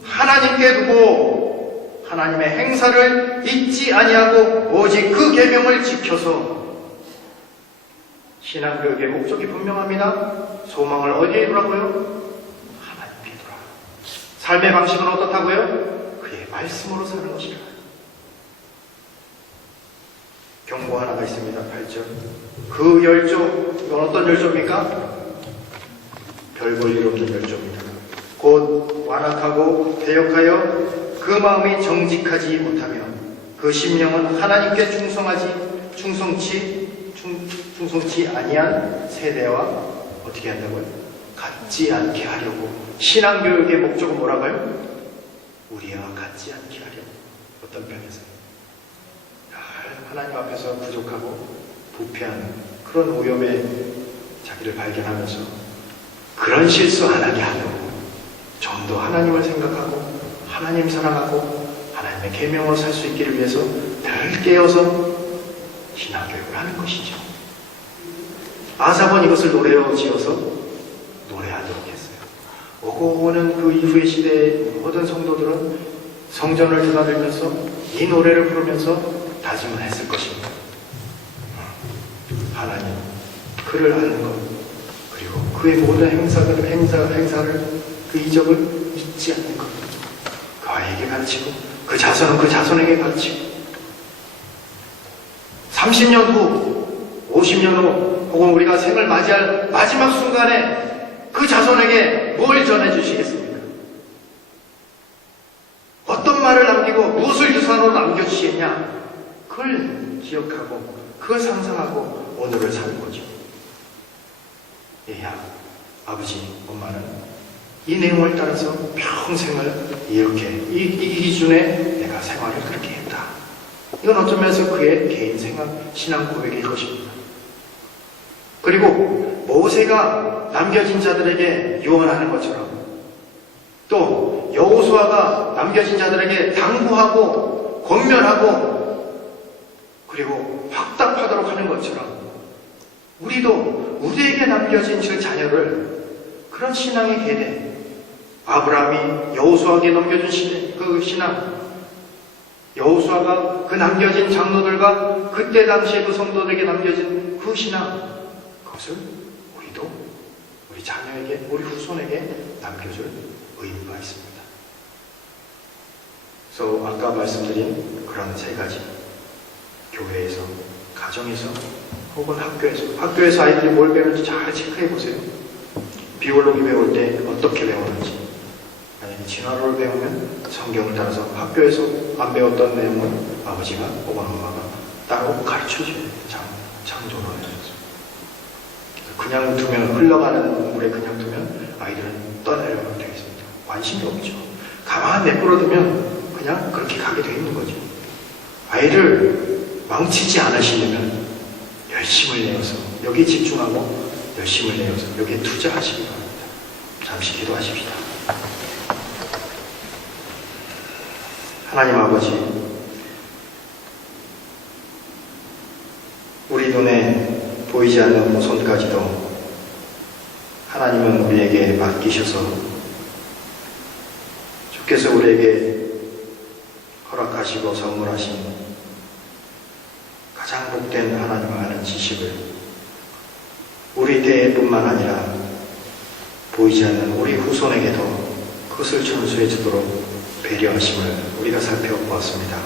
하나님께 두고 하나님의 행사를 잊지 아니하고 오직 그 계명을 지켜서 신앙교육의 목적이 분명합니다. 소망을 어디에 두라고요? 하나님께 두라. 삶의 방식은 어떻다고요? 그의 말씀으로 사는 것이라. 경고 하나가 있습니다. 8절 그 열조, 이건 어떤 열조입니까? 별볼 일 없는 열조입니다. 곧 완악하고 대역하여 그 마음이 정직하지 못하며 그 심령은 하나님께 충성치 아니한 세대와 어떻게 한다고요? 같지 않게 하려고. 신앙교육의 목적은 뭐라고요? 우리와 같지 않게 하려고. 어떤 편에서 하나님 앞에서 부족하고 부패한 그런 오염에 자기를 발견하면서 그런 실수 안 하게 하려고 좀 더 하나님을 생각하고 하나님 사랑하고 하나님의 계명으로 살 수 있기를 위해서 덜 깨어서 신앙교육을 하는 것이죠. 아삽은 이것을 노래로 지어서 노래하도록 했어요. 오고 오는 그 이후의 시대의 모든 성도들은 성전을 드나들면서 이 노래를 부르면서 다짐을 했을 것입니다. 하나님, 그를 아는 것, 그리고 그의 모든 행사를 그 이적을 잊지 않는 것, 그 아이에게 가르치고 그 자손은 그 자손에게 가르치고 30년 후, 50년 후 혹은 우리가 생을 맞이할 마지막 순간에 그 자손에게 뭘 전해주시겠습니까? 어떤 말을 남기고 무엇을 유산으로 남겨주시겠냐? 그걸 기억하고 그걸 상상하고 오늘을 사는 거죠. 얘야, 아버지, 엄마는 이 내용을 따라서 평생을 이렇게 이 기준에 내가 생활을 그렇게 했다. 이건 어쩌면서 그의 개인 신앙 고백일 것입니다. 그리고 모세가 남겨진 자들에게 유언하는 것처럼 또 여호수아가 남겨진 자들에게 당부하고 권면하고 그리고 확답하도록 하는 것처럼 우리도 우리에게 남겨진 그 자녀를 그런 신앙의 계대, 아브라함이 여호수아에게 넘겨준 그 신앙, 여호수아가 그 남겨진 장로들과 그때 당시에 그 성도들에게 남겨진 그 신앙, 그것을 우리도 우리 자녀에게, 우리 후손에게 남겨줄 의무가 있습니다. 그래서 아까 말씀드린 그런 세 가지, 교회에서, 가정에서, 혹은 학교에서 아이들이 뭘 배우는지 잘 체크해 보세요. 비올로기 배울 때 어떻게 배우는지, 만약에 진화론을 배우면 성경을 따라서 학교에서 안 배웠던 내용을 아버지가 혹은 엄마가 따로 가르쳐줘야 돼요. 창조론에서. 그냥 두면, 흘러가는 물에 그냥 두면 아이들은 떠내려가게 되겠습니다. 관심이 없죠. 가만 내버려두면 그냥 그렇게 가게 돼 있는 거죠. 아이를 망치지 않으시려면 열심을 내어서 여기에 집중하고 열심을 내어서 여기에 투자하시기 바랍니다. 잠시 기도하십시다. 하나님 아버지, 우리 눈에 보이지 않는 후손까지도 하나님은 우리에게 맡기셔서 주께서 우리에게 허락하시고 선물하신 가장 복된 하나님을 아는 지식을 우리 대뿐만 아니라 보이지 않는 우리 후손에게도 그것을 전수해 주도록 배려하심을 우리가 살펴보았습니다.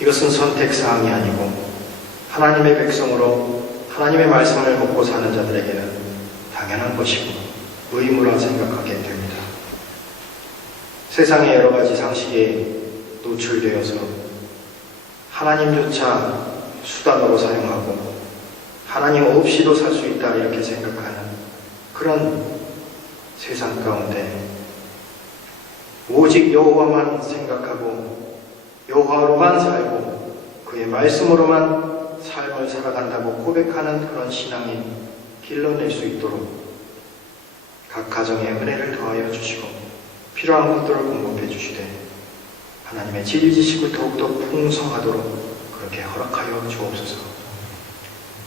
이것은 선택사항이 아니고 하나님의 백성으로 하나님의 말씀을 먹고 사는 자들에게는 당연한 것이고 의무라 생각하게 됩니다. 세상의 여러 가지 상식에 노출되어서 하나님조차 수단으로 사용하고 하나님 없이도 살 수 있다 이렇게 생각하는 그런 세상 가운데 오직 여호와만 생각하고 여호와로만 살고 그의 말씀으로만 삶을 살아간다고 고백하는 그런 신앙이 길러낼 수 있도록 각 가정에 은혜를 더하여 주시고 필요한 것들을 공급해 주시되 하나님의 진리지식을 더욱더 풍성하도록 그렇게 허락하여 주옵소서.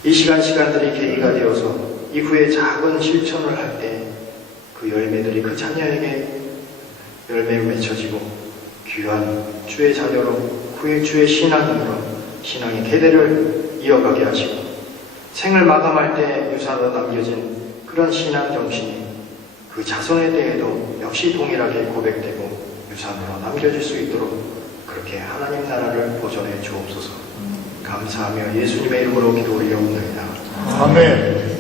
이 시간들이 계기가 되어서 이후에 작은 실천을 할 때 그 열매들이 그 자녀에게 열매로 맺혀지고 귀한 주의 자녀로 그의 주의 신앙으로 신앙의 계대를 이어가게 하시고 생을 마감할 때 유산으로 남겨진 그런 신앙 정신이 그 자손에 대해도 역시 동일하게 고백되고 유산으로 남겨질 수 있도록 그렇게 하나님 나라를 보존해 주옵소서. 감사하며 예수님의 이름으로 기도 올려옵나이다. 아멘.